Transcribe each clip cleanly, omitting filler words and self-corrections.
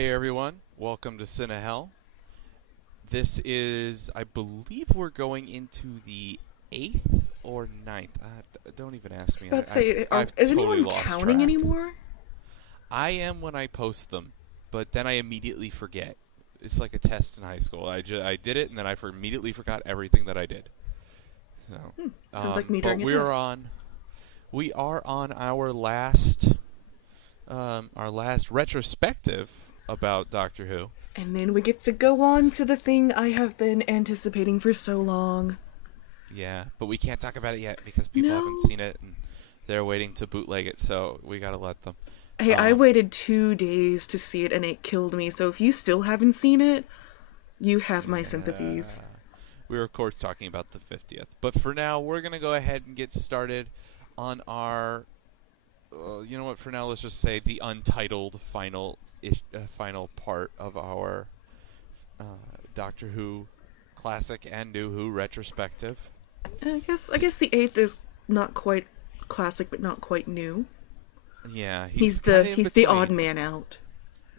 Hey everyone, welcome to CineHell. This is, I believe we're going into the 8th or ninth. Don't even I ask was me. about to say, I've is totally anyone lost counting track. anymore? I am when I post them, but then I immediately forget. It's like a test in high school. I did it and then immediately forgot everything that I did. So, Sounds like me but during a test. we are on our last retrospective about Doctor Who. And then we get to go on to the thing I have been anticipating for so long. Yeah, but we can't talk about it yet because people haven't No. seen it and they're waiting to bootleg it, so we gotta let them. Hey, I Um, waited 2 days to see it and it killed me, so if you still haven't seen it, you have my yeah, sympathies. we were of course talking about the 50th, but for now we're gonna go ahead and get started on our. You know what? For now, let's just say the untitled final part of our uh, Doctor Who classic and New Who retrospective. I guess the 8th is not quite classic, but not quite new. Yeah, He's he's the kind of in he's the odd between. man out.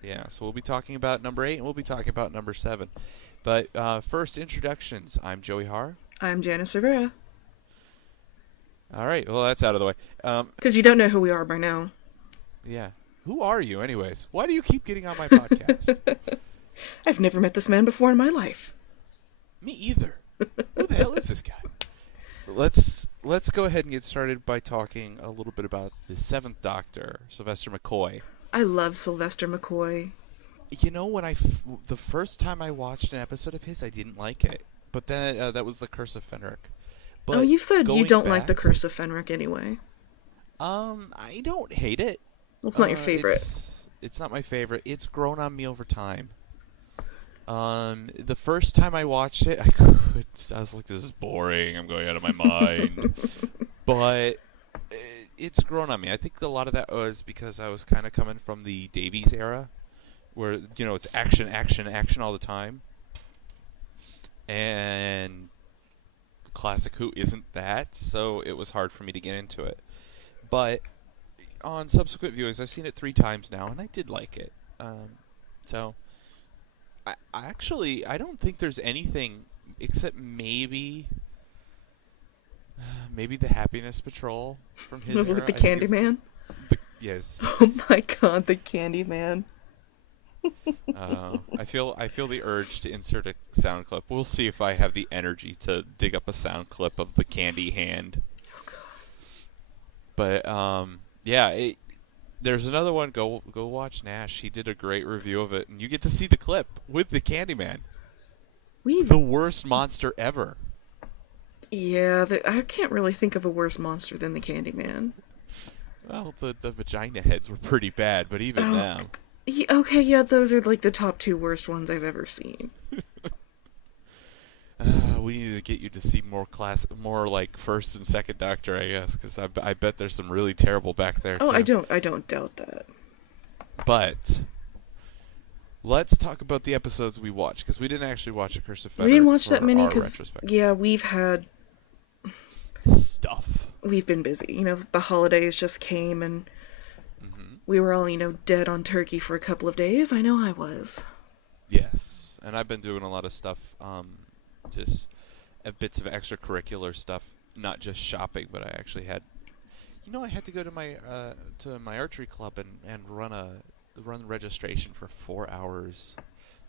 Yeah, so we'll be talking about number 8 and we'll be talking about number 7. But first, introductions. I'm Joey Har. I'm Janice Rivera. All right, well, that's out of the way. Because you don't know who we are by now. Yeah. Who are you, anyways? Why do you keep getting on my podcast? I've never met this man before in my life. Me either. Who the hell is this guy? Let's go ahead and get started by talking a little bit about the Seventh Doctor, Sylvester McCoy. I love Sylvester McCoy. You know, the first time I watched an episode of his, I didn't like it, but then that was the Curse of Fenric. Oh, But you've said you going don't like the back, Curse of Fenric anyway. I don't hate it. Well, it's not your favorite. It's not my favorite. It's grown on me over time. The first time I watched it, I was like, this is boring. I'm going out of my mind. But it's grown on me. I think a lot of that was because I was kind of coming from the Davies era, where it's action, action, action all the time, and classic Who isn't that, so it was hard for me to get into it. But on subsequent viewings, I've seen it 3 times now, and I did like it. So I don't think there's anything except maybe the Happiness Patrol from his With era. the I think it's Candyman. yes. Oh my god, the Candyman. I feel the urge to insert a sound clip. We'll see if I have the energy to dig up a sound clip of the candy hand. Oh god. But yeah. There's another one. Go watch Nash. He did a great review of it, and you get to see the clip with the Candyman, We've the worst monster ever. yeah, I can't really think of a worse monster than the Candyman. Well, the vagina heads were pretty bad, but even Oh, them. okay, yeah, those are like the top two worst ones I've ever seen. We need to get you to see more like first and second Doctor, I guess, because I bet there's some really terrible back there Oh, I too. don't doubt that. But let's talk about the episodes we watched, because we didn't actually watch A Curse of We didn't Fenric watch that for many our because retrospective yeah, stuff. we've been busy. The holidays just came and hmm we were all, dead on turkey for a couple of days. I know I was. Yes, and I've been doing a lot of stuff, just bits of extracurricular stuff, not just shopping, but I actually had, I had to go to my archery club and run registration for 4 hours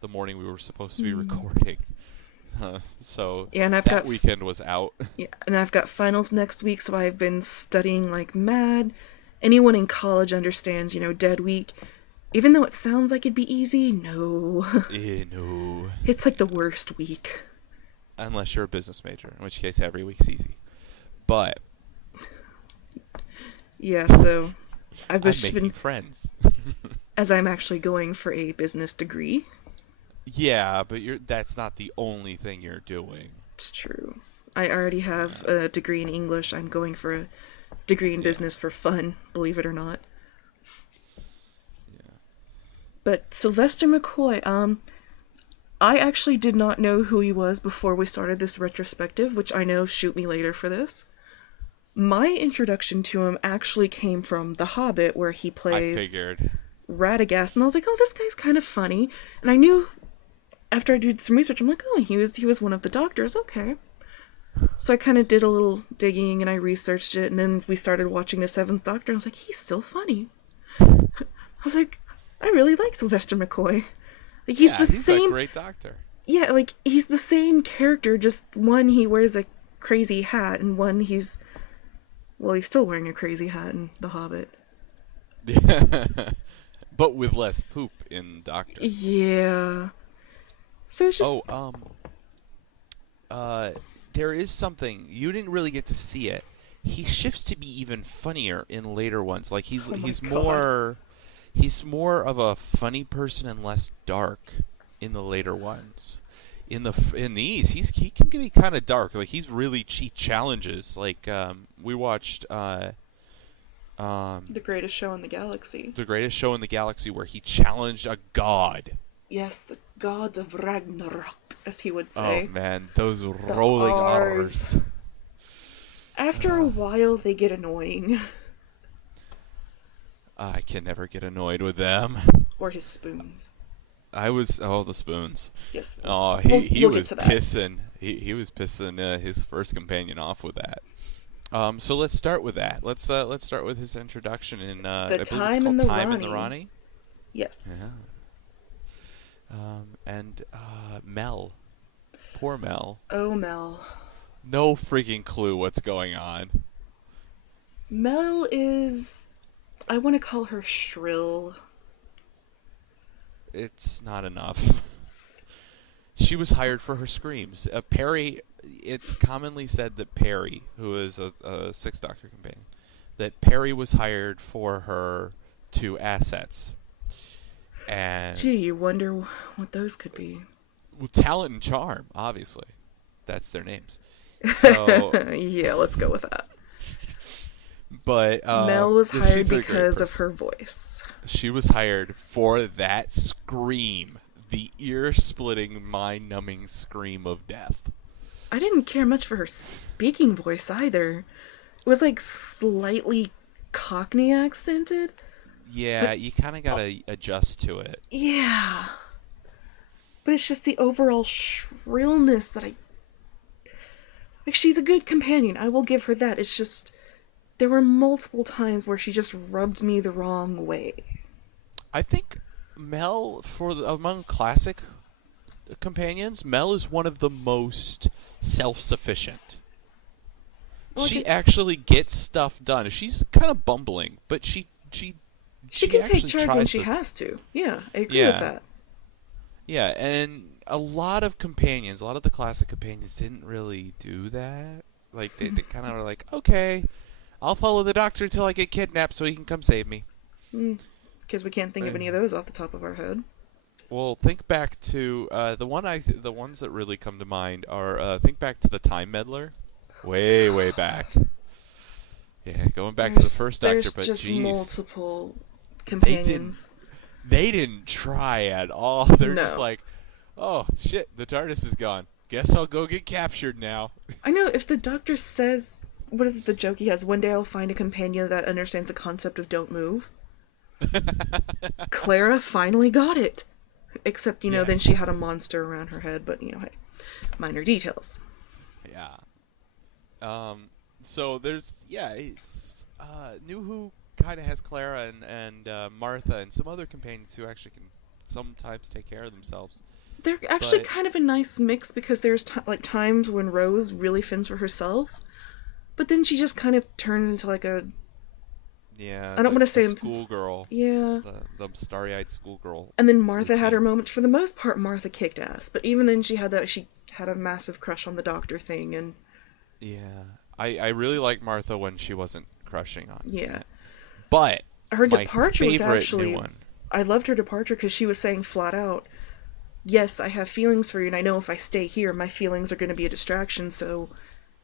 the morning we were supposed to be Mm. recording. So Yeah, and that weekend was out. I've got finals next week, so I've been studying like mad. Anyone in college understands, dead week. Even though it sounds like it'd be easy, no. No. It's like the worst week. Unless you're a business major, in which case every week's easy. But Yeah, so I've I'm just making been, friends. as I'm actually going for a business degree. Yeah, but that's not the only thing you're doing. It's true. I already have Yeah. a degree in English. I'm going for a degree in Yeah. business for fun, believe it or not. Yeah. But Sylvester McCoy, I actually did not know who he was before we started this retrospective, which I know shoot me later for this. My introduction to him actually came from The Hobbit, where he I plays figured. Radagast, and I was like, oh, this guy's kind of funny. And I knew after I did some research, I'm like, oh, he was one of the doctors. Okay. So I kind of did a little digging and I researched it, and then we started watching the Seventh Doctor, and I was like, he's still funny. I was like, I really like Sylvester McCoy. Like, he's Yeah, the he's same. a great doctor. Yeah, like he's the same character. Just one, he wears a crazy hat, and one, he's still wearing a crazy hat in The Hobbit. Yeah. But with less poop in Doctor. Yeah. So it's just. There is something you didn't really get to see it. He shifts to be even funnier in later ones. Like he's Oh my he's God. more of a funny person and less dark in the later ones. In these, he can be kind of dark. Like he challenges. Like we watched The Greatest Show in the Galaxy. The Greatest Show in the Galaxy, where he challenged a god. Yes, the god of Ragnarok, as he would Oh say. man, those rolling R's. After a while, they get annoying. I can never get annoyed with them. Or his spoons. The spoons. Yes. Oh, he We'll was get to that. pissing. He was pissing his first companion off with that. So let's start with that. Let's start with his introduction in I believe it's Time called in the Time in the Rani. Rani. Yes. Yeah. And Mel, poor Mel. Oh, Mel. No freaking clue what's going on. Mel is... I want to call her shrill. It's not enough. She was hired for her screams. Perry, it's commonly said that Perry, who is a Sixth Doctor companion, that Perry was hired for her two assets. And Gee, you wonder what those could be. well, talent and charm, obviously. That's their names. So, Yeah, let's go with that. but Mel was she's hired a great because of person. her voice. She was hired for that scream, the ear-splitting, mind-numbing scream of death. I didn't care much for her speaking voice either. It was like slightly Cockney accented. Yeah, But- you kind of gotta adjust to it. Yeah. But it's just the overall shrillness that like, she's a good companion. I will give her that. It's just there were multiple times where she just rubbed me the wrong way. I think Mel, among classic companions, Mel is one of the most self-sufficient. Well, She actually gets stuff done. She's kind of bumbling, but she She can take actually charge when tries she to- has to. Yeah, I agree Yeah. with that. Yeah, and a lot of the classic companions didn't really do that. Like, they kind of were like, okay, I'll follow the Doctor till I get kidnapped so he can come save me. Because we can't think of any of those off the top of our head. Well, think back to the ones that really come to mind are think back to the Time Meddler, way back. Yeah, going back to the first Doctor, There's but just geez, multiple companions. they didn't try at all. They're just No. like, oh shit, the TARDIS is gone. Guess I'll go get captured now. I know if the Doctor says, what is the joke he has? One day I'll find a companion that understands the concept of don't move. Clara finally got it. Except, then Yes. she had a monster around her head, but, hey, minor details. Yeah. So there's it's New Who kind of has Clara and Martha and some other companions who actually can sometimes take care of themselves. They're actually But- kind of a nice mix because there's times when Rose really fends for herself, but then she just kind of turns into like a Yeah. I don't wanna say- schoolgirl. yeah. The starry-eyed schoolgirl. And then Martha had her routine. moments. For the most part, Martha kicked ass. But even then, she had a massive crush on the Doctor thing, and Yeah. I really like Martha when she wasn't crushing on. yeah, But her my departure was favorite actually. new one. I loved her departure because she was saying flat out, "Yes, I have feelings for you, and I know if I stay here, my feelings are going to be a distraction." So,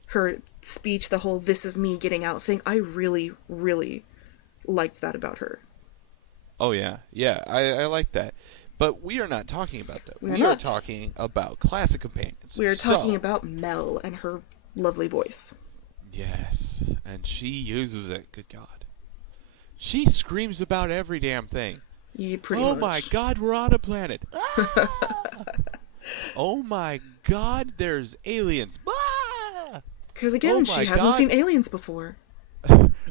her speech, the whole "this is me getting out" thing, I really, really liked that about her. Oh yeah, yeah, I like that. But we are not talking about that. We are We are not. talking about classic companions. We are talking So- about Mel and her lovely voice. Yes, and she uses it. Good God, she screams about every damn thing. Yeah, pretty Oh my much. God, we're on a planet. Ah! Oh my God, there's aliens. Ah! Because Oh again, she my hasn't God. seen aliens before.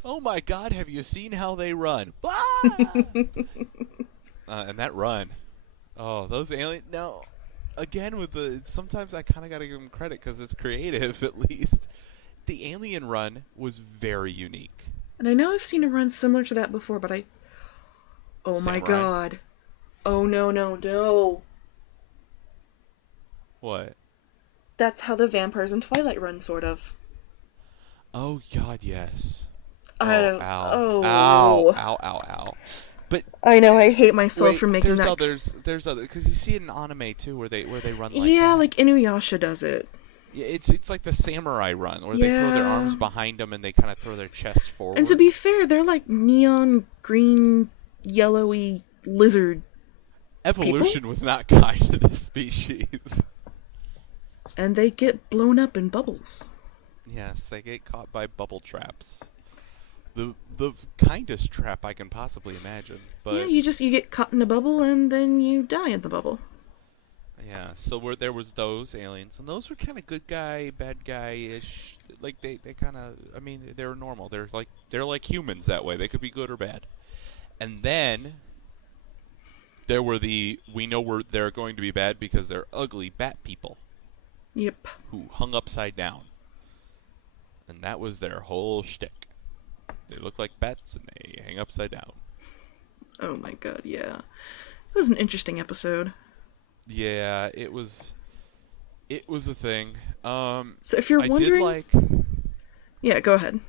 Oh my God, have you seen how they run? Ah! And that run. Oh, those aliens. Now, again, with the. Sometimes I kind of got to give them credit because it's creative, at least. The alien run was very unique. And I know I've seen a run similar to that before, but I. Oh my Samurai. god. Oh no, no, no. What? That's how the vampires in Twilight run, sort of. Oh, God, yes. Oh, ow. Ow. Oh. Ow, ow, ow. But I know, I hate myself wait, for making that. there's other, because you see it in anime too, where they run like Yeah, that. like Inuyasha does it. Yeah, it's like the samurai run, where they throw their Yeah. arms behind them and they kind of throw their chest And to forward. be fair, they're like neon green, yellowy lizard people, Evolution was not kind to this species. and they get blown up in bubbles. Yes, they get caught by bubble traps. The kindest trap I can possibly imagine. Yeah, But you get caught in a bubble and then you die in the bubble. yeah, so there was those aliens, and those were kind of good guy, bad guy ish. Like they kind of, I mean, they're normal. They're like humans that way. They could be good or bad. And then there were we know they're going to be bad because they're ugly bat people Yep. who hung upside down, and that was their whole shtick. They look like bats and they hang upside down. Oh my god, yeah. It was an interesting episode. Yeah, it was. It was a thing. So if you're I did wondering, like. yeah, go ahead.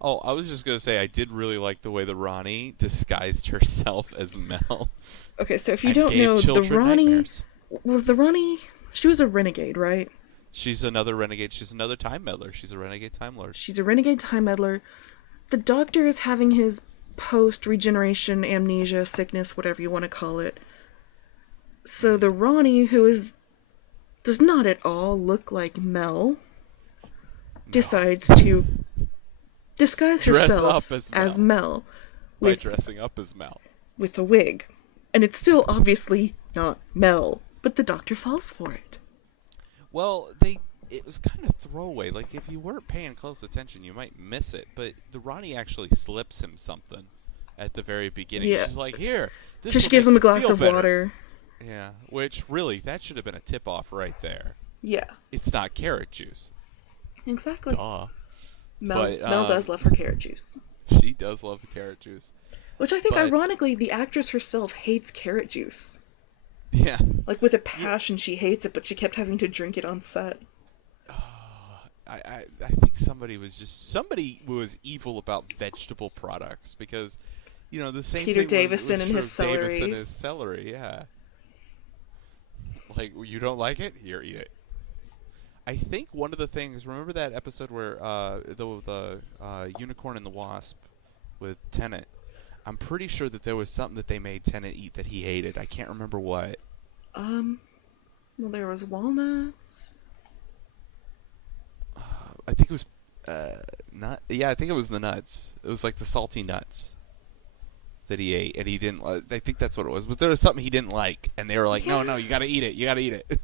Oh, I was just gonna say I did really like the way the Ronnie disguised herself as Mel Okay, so if you and don't gave know, children nightmares. The Ronnie, she was a renegade, right? She's another renegade. She's another time meddler. She's a renegade time lord. She's a renegade time meddler. The Doctor is having his post-regeneration amnesia, sickness, whatever you want to call it. So the Ronnie, does not at all look like Mel, decides to disguise Dress herself up as Mel by with dressing up as Mel. with a wig. And it's still obviously not Mel, but the Doctor falls for it. Well, it was kind of throwaway. Like if you weren't paying close attention, you might miss it. But the Ronnie actually slips him something at the very beginning. Yeah. She's like, "Here, this Because will she gives make him a you glass feel of better." water. Yeah, which really that should have been a tip off right there. Yeah, It's not carrot juice. exactly. Duh. Mel does love her carrot juice. She does love the carrot juice. Which I think, But- ironically, the actress herself hates carrot juice. Yeah. Like, with a passion, she hates it, but she kept having to drink it on set. I think somebody was evil about vegetable products because, the same Peter thing Davison was and true his of celery. Davis and his celery, yeah. Like, you don't like it? Here, eat it. I think one of the things, remember that episode where the Unicorn and the Wasp with Tennant? I'm pretty sure that there was something that they made Tennant eat that he hated. I can't remember what. Well, there was walnuts. I think it was nut. Yeah, I think it was the nuts. It was like the salty nuts that he ate, and he didn't. I think that's what it was. But there was something he didn't like, and they were like, Yeah. "No, you gotta eat it. You gotta eat it."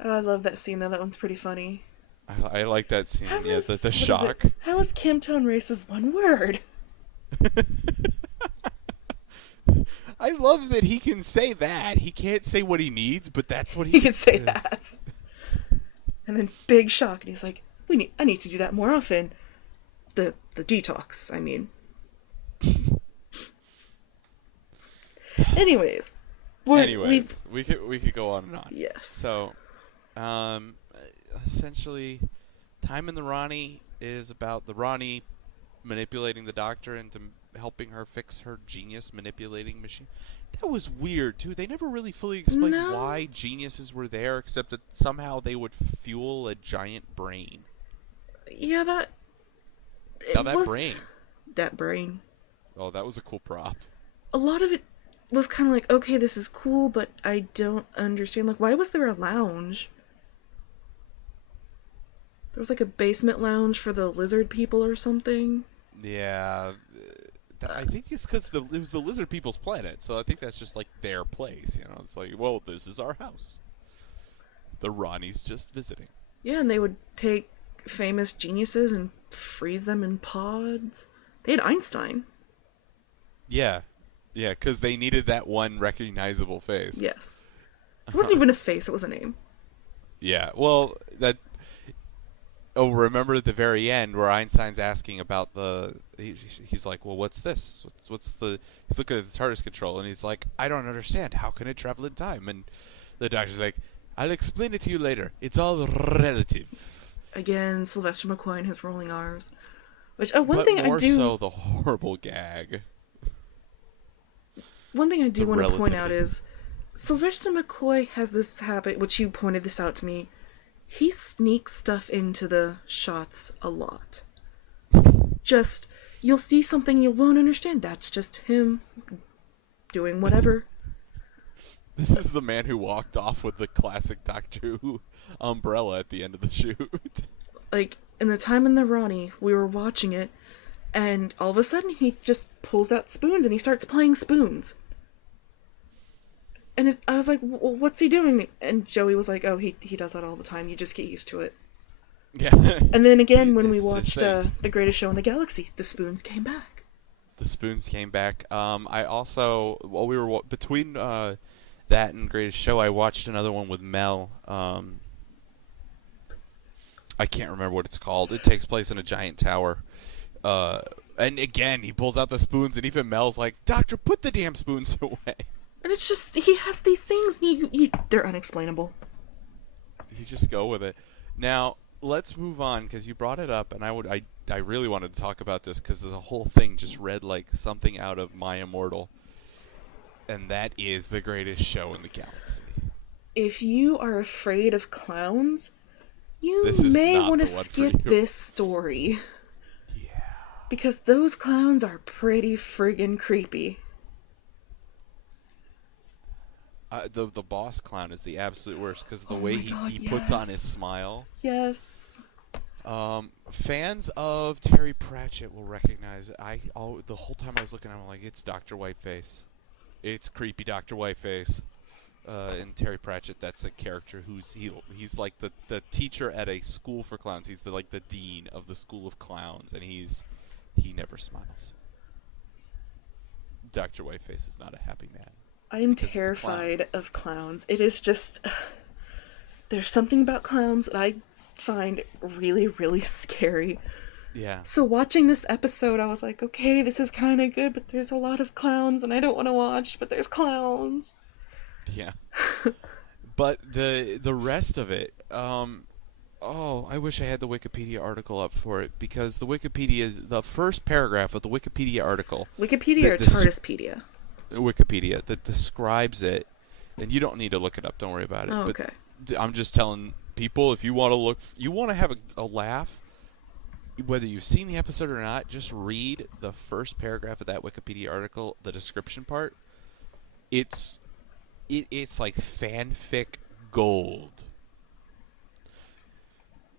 Oh, I love that scene, though. That one's pretty funny. I like that scene. How Yeah, is- the what is shock. it? How is Camtone Race's one word? I love that he can say that. He can't say what he needs, but that's what He can say that. And then big shock, and he's like, I need to do that more often. The detox, I mean. Anyways. We could go on and on. Yes. So, essentially, Time in the Ronnie is about the Ronnie manipulating the Doctor into helping her fix her genius manipulating machine. That was weird too. They never really fully explained No. why geniuses were there, except that somehow they would fuel a giant brain. Yeah, that... Now that brain. That brain. Oh, that was a cool prop. A lot of it was kind of like, okay, this is cool, but I don't understand. Like, why was there a lounge? There was like a basement lounge for the lizard people or something. Yeah, I think it's because it was the lizard people's planet, so I think that's just like their place. You know, it's like, well, this is our house. The Ronnie's just visiting. Yeah, and they would take famous geniuses and freeze them in pods. They had Einstein. Yeah, yeah, because they needed that one recognizable face. Yes. It wasn't even a face, it was a name. Yeah, well, that. Oh, remember at the very end where Einstein's asking about he's like, well, what's this? What's the? He's looking at the TARDIS control, and he's like, I don't understand. How can it travel in time? And the doctor's like, I'll explain it to you later. It's all relative. Again, Sylvester McCoy and his rolling R's. Which, More so the horrible gag. One thing I do The want to point out relativity. is Sylvester McCoy has this habit, which you pointed this out to me. He sneaks stuff into the shots a lot. Just, you'll see something you won't understand. That's just him doing whatever. This is the man who walked off with the classic Doctor Who umbrella at the end of the shoot. Like, in the time in the Ronnie, we were watching it, and all of a sudden he just pulls out spoons and he starts playing spoons. And I was like, what's he doing? And Joey was like, oh, he does that all the time. You just get used to it. Yeah. And then again, when we It's his watched thing. The Greatest Show in the Galaxy, the spoons came back. The spoons came back. I also, while we were between that and Greatest Show, I watched another one with Mel. I can't remember what it's called. It takes place in a giant tower. And again, he pulls out the spoons, and even Mel's like, Doctor, put the damn spoons away. And it's just, he has these things, and they're unexplainable. You just go with it. Now, let's move on, because you brought it up, and I really wanted to talk about this, because the whole thing just read like something out of My Immortal. And that is the greatest show in the galaxy. If you are afraid of clowns, you This is may not want to the one for skip you. this story. Yeah. Because those clowns are pretty friggin' creepy. The boss clown is the absolute worst because the Oh way my God, he puts on his yes. smile. Yes. Fans of Terry Pratchett will recognize it. The whole time I was looking at him, I'm like, it's Dr. Whiteface. It's creepy Dr. Whiteface. In Terry Pratchett, that's a character he's like the teacher at a school for clowns. He's like the dean of the school of clowns, and he never smiles. Dr. Whiteface is not a happy man. I am Because he's a clown. terrified of clowns. It is just... There's something about clowns that I find really, really scary. Yeah. So watching this episode, I was like, okay, this is kind of good, but there's a lot of clowns, and I don't want to watch, but there's clowns. Yeah. But the rest of it, I wish I had the Wikipedia article up for it, because the first paragraph of the Wikipedia article, Wikipedia or that TARDISpedia? Wikipedia, that describes it, and you don't need to look it up, don't worry about it. Oh, but okay. I'm just telling people, if you want to have a laugh, whether you've seen the episode or not, just read the first paragraph of that Wikipedia article, the description part. It's like fanfic gold.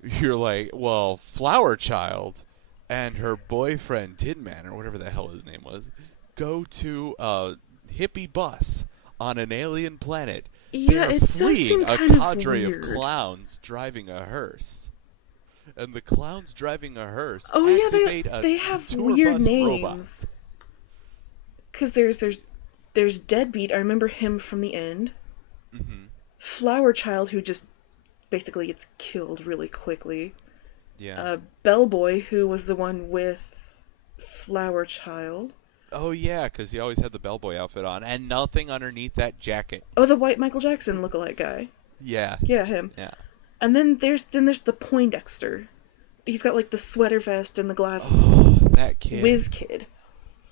You're like, well, Flower Child and her boyfriend Tin Man, or whatever the hell his name was, go to a hippie bus on an alien planet. Yeah, They're it does fleeing seem a kind of cadre of weird. clowns driving a hearse. And the clowns driving a hearse Oh yeah, activate a they have tour weird bus robot. names. Because there's Deadbeat. I remember him from the end. Mm-hmm. Flower Child, who just basically gets killed really quickly. Yeah. Bellboy, who was the one with Flower Child. Oh yeah, because he always had the bellboy outfit on and nothing underneath that jacket. Oh, the white Michael Jackson lookalike guy. Yeah. Yeah, him. Yeah. And then there's the Poindexter. He's got like the sweater vest and the glasses. Oh, that kid. Whiz Kid.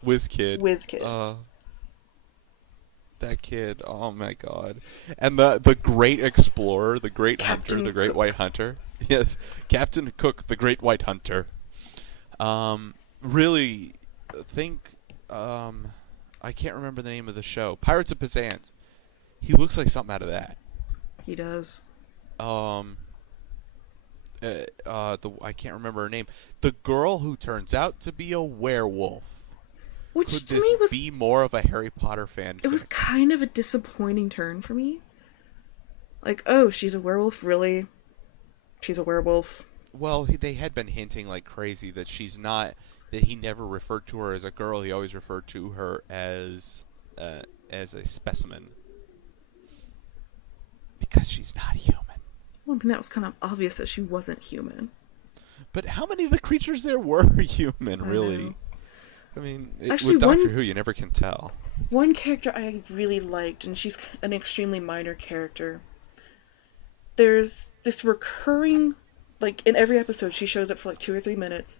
Whiz Kid. Whiz Kid. That kid. Oh my God. And the great explorer, the great Captain hunter, the great Cook. white hunter. Yes, Captain Cook, the great white hunter. Really think. I can't remember the name of the show. Pirates of Penzance. He looks like something out of that. He does. I can't remember her name. The girl who turns out to be a werewolf. Which Could to this me was be more of a Harry Potter fanfic? it was kind of a disappointing turn for me. Like, oh, she's a werewolf, really? She's a werewolf. Well, they had been hinting like crazy that she's not. That he never referred to her as a girl. He always referred to her as a specimen because she's not human. Well, I mean, that was kind of obvious that she wasn't human. But how many of the creatures there were human, really? know. I mean, Actually, with Doctor Who, you never can tell. One character I really liked, and she's an extremely minor character. There's this recurring, like, in every episode, she shows up for like 2 or 3 minutes.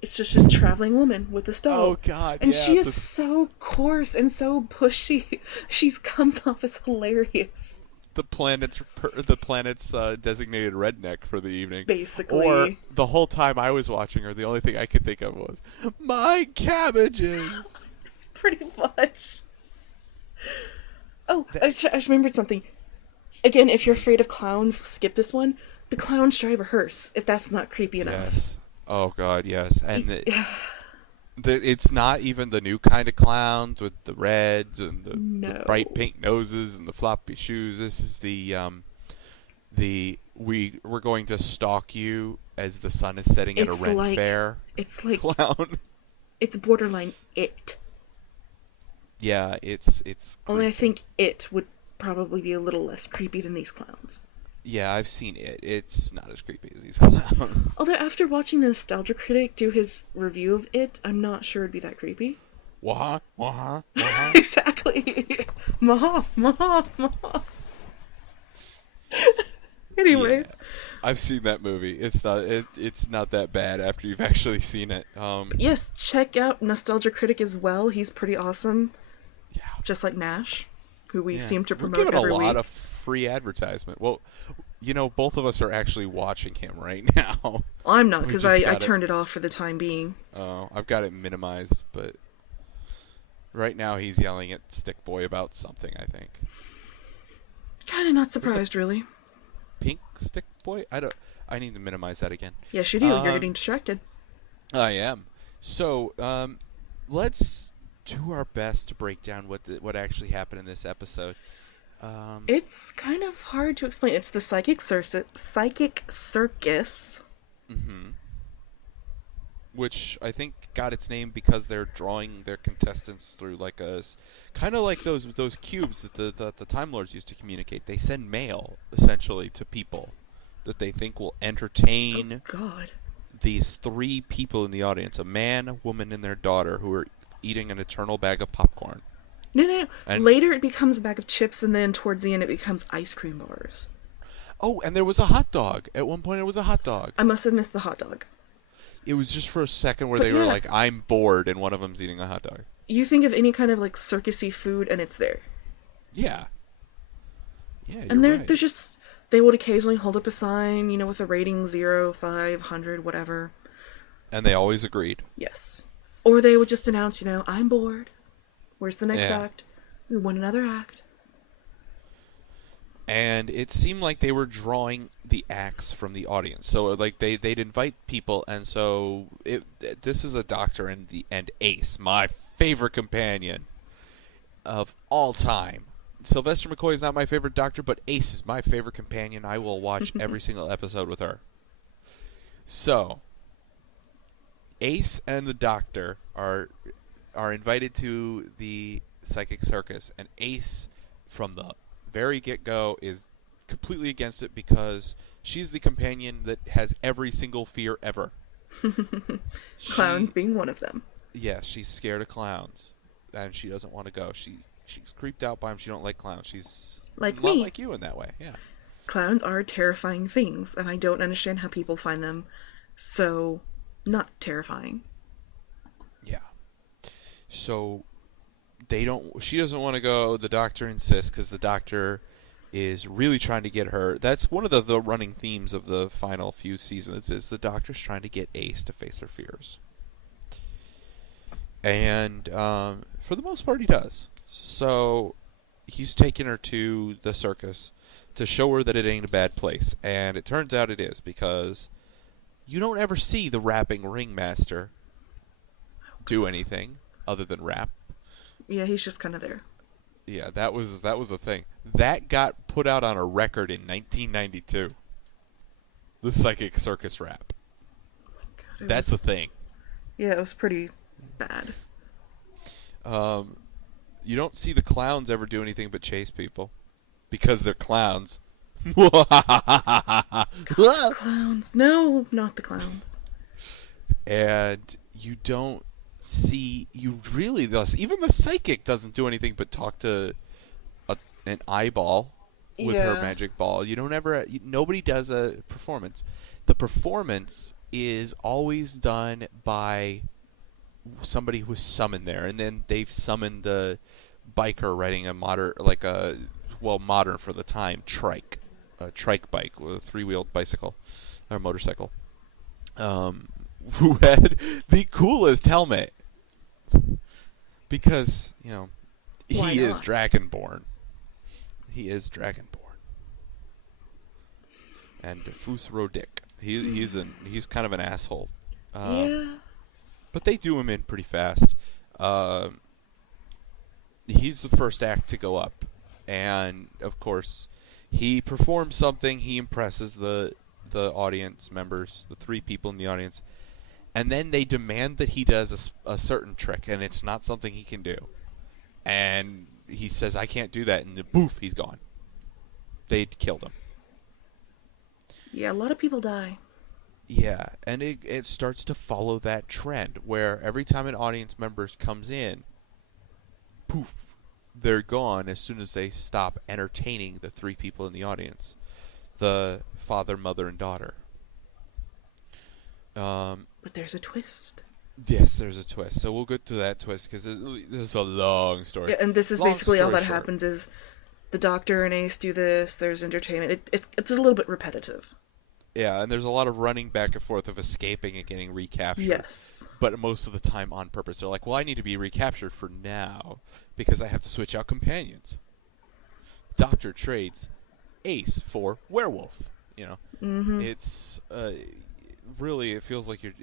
It's just this traveling woman with a stove. Oh, God, and yeah. she is so coarse and so pushy. She comes off as hilarious. The planet's designated redneck for the evening. Basically. Or the whole time I was watching her, the only thing I could think of was, my cabbages! Pretty much. Oh, I just remembered something. Again, if you're afraid of clowns, skip this one. The clowns drive a hearse, if that's not creepy enough. Yes. Oh, God, yes. And Yeah. it's not even the new kind of clowns with the reds and the No. bright pink noses and the floppy shoes. This is we're going to stalk you as the sun is setting at a It's Ren like- fair It's like, clown. it's borderline It. Yeah, it's Only I creepy. think It would probably be a little less creepy than these clowns. Yeah, I've seen it. It's not as creepy as these clowns. Although after watching the Nostalgia Critic do his review of It, I'm not sure it'd be that creepy. Wah, wah, wah. Exactly. Maha, maha, maha. Anyways. Yeah, I've seen that movie. It's not that bad after you've actually seen it. Yes, check out Nostalgia Critic as well. He's pretty awesome. Yeah. Just like Nash, who we Yeah. seem to We're promote giving every a lot week. of free advertisement. Well, both of us are actually watching him right now. Well, I'm not, We because just I got it. turned it off for the time being. Oh, I've got it minimized, but right now he's yelling at Stick Boy about something, I think. Kind of not surprised, really. Pink Stick Boy? I need to minimize that again. Yes, you do. You're Um, getting distracted. I am. So, let's do our best to break down what actually happened in this episode. It's kind of hard to explain. It's the psychic circus. Mm-hmm. Which I think got its name because they're drawing their contestants through like kind of like those cubes that the Time Lords used to communicate. They send mail essentially to people that they think will entertain Oh, God. these 3 people in the audience: a man, a woman, and their daughter, who are eating an eternal bag of popcorn. No. And- Later it becomes a bag of chips, and then towards the end it becomes ice cream bars. Oh, and there was a hot dog. At one point, it was a hot dog. I must have missed the hot dog. It was just for a second where But they were yeah. like, "I'm bored," and one of them's eating a hot dog. You think of any kind of like circusy food, and it's there. Yeah. Yeah, And you're they're right. just they would occasionally hold up a sign, with a rating 0, 5, 100, whatever. And they always agreed. Yes. Or they would just announce, I'm bored. Where's the next Yeah. act? We want another act. And it seemed like they were drawing the acts from the audience. So like they'd invite people, and so this is a doctor and Ace, my favorite companion of all time. Sylvester McCoy is not my favorite doctor, but Ace is my favorite companion. I will watch every single episode with her. So Ace and the doctor are invited to the psychic circus, and Ace, from the very get-go, is completely against it because she's the companion that has every single fear ever. Clowns being one of them. Yeah, she's scared of clowns, and she doesn't want to go. She's creeped out by them. She don't like clowns. She's Like a lot me. like you in that way. Yeah. Clowns are terrifying things, and I don't understand how people find them so not terrifying. Yeah. So she doesn't want to go. The doctor insists because the doctor is really trying to get her. That's one of the running themes of the final few seasons, is the doctor's trying to get Ace to face her fears. And for the most part, he does. So he's taking her to the circus to show her that it ain't a bad place. And it turns out it is, because you don't ever see the rapping ringmaster do anything. other than rap. Yeah, he's just kind of there. Yeah, that was a thing. That got put out on a record in 1992. The Psychic Circus rap. God, That's a thing. Yeah, it was pretty bad. You don't see the clowns ever do anything but chase people because they're clowns. Clowns. No, not the clowns. And you don't see, you really, even the psychic doesn't do anything but talk to an eyeball with her magic ball. You don't ever, nobody does a performance. The performance is always done by somebody who was summoned there, and then they've summoned a biker riding a modern for the time, a trike bike with a three-wheeled bicycle or motorcycle, who had the coolest helmet because Why he is not? Dragonborn. He is Dragonborn, and Fus Rodick. He's kind of an asshole. Yeah. But they do him in pretty fast. He's the first act to go up, and of course, he performs something. He impresses the audience members, the three people in the audience, and then they demand that he does a certain trick, and it's not something he can do. And he says, "I can't do that," and poof, he's gone. They'd killed him. Yeah, a lot of people die. Yeah, and it starts to follow that trend where every time an audience member comes in, poof, they're gone as soon as they stop entertaining the three people in the audience, the father, mother, and daughter. But there's a twist. Yes, there's a twist. So we'll get to that twist because it's a long story. Yeah, and this is Long basically all story that short. happens is the Doctor and Ace do this. There's entertainment. It's a little bit repetitive. Yeah, and there's a lot of running back and forth of escaping and getting recaptured. Yes. But most of the time on purpose. They're like, well, I need to be recaptured for now because I have to switch out companions. Doctor trades Ace for Werewolf. Mm-hmm. It's really, it feels like it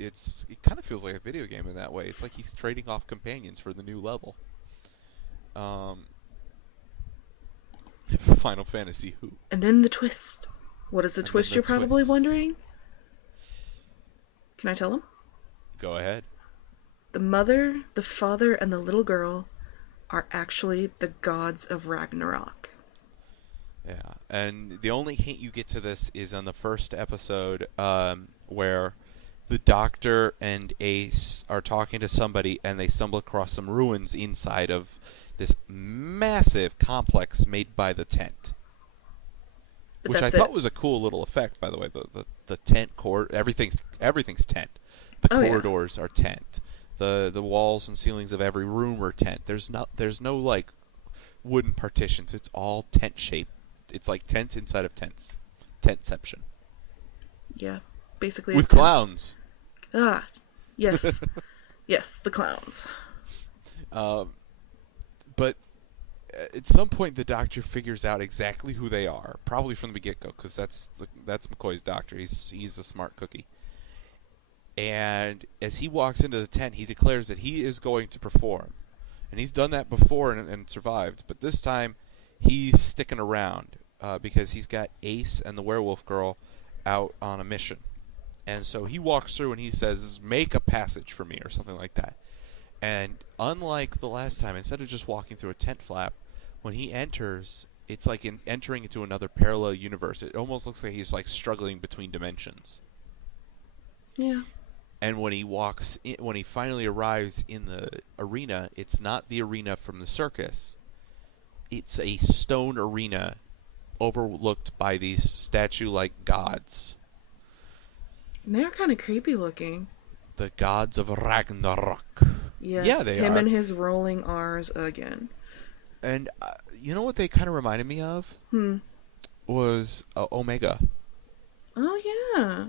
kind of feels like a video game in that way. It's like he's trading off companions for the new level. Final Fantasy who? And then the twist. What is the twist, you're probably wondering? Can I tell him? Go ahead. The mother, the father, and the little girl are actually the gods of Ragnarok. Yeah, and the only hint you get to this is on the first episode, where the Doctor and Ace are talking to somebody, and they stumble across some ruins inside of this massive complex made by the tent. But Which I that's thought it. was a cool little effect, by the way. The tent everything's tent. The corridors are tent. The walls and ceilings of every room are tent. There's no like wooden partitions. It's all tent shaped. It's like tents inside of tents. Tentception. Yeah, basically. With clowns. Ah, yes. Yes, the clowns. But at some point, the Doctor figures out exactly who they are, probably from the get-go, because that's McCoy's Doctor. He's a smart cookie. And as he walks into the tent, he declares that he is going to perform, and he's done that before and survived. But this time, he's sticking around because he's got Ace and the werewolf girl out on a mission. And so he walks through and he says, "Make a passage for me," or something like that. And unlike the last time, instead of just walking through a tent flap, when he enters, it's like entering into another parallel universe. It almost looks like he's like struggling between dimensions. Yeah. And when he finally arrives in the arena, it's not the arena from the circus. It's a stone arena overlooked by these statue-like gods. And they're kind of creepy looking. The gods of Ragnarok. Yes, Yeah, they him are. and his rolling R's again. And you know what they kind of reminded me of? Was Omega. Oh, yeah.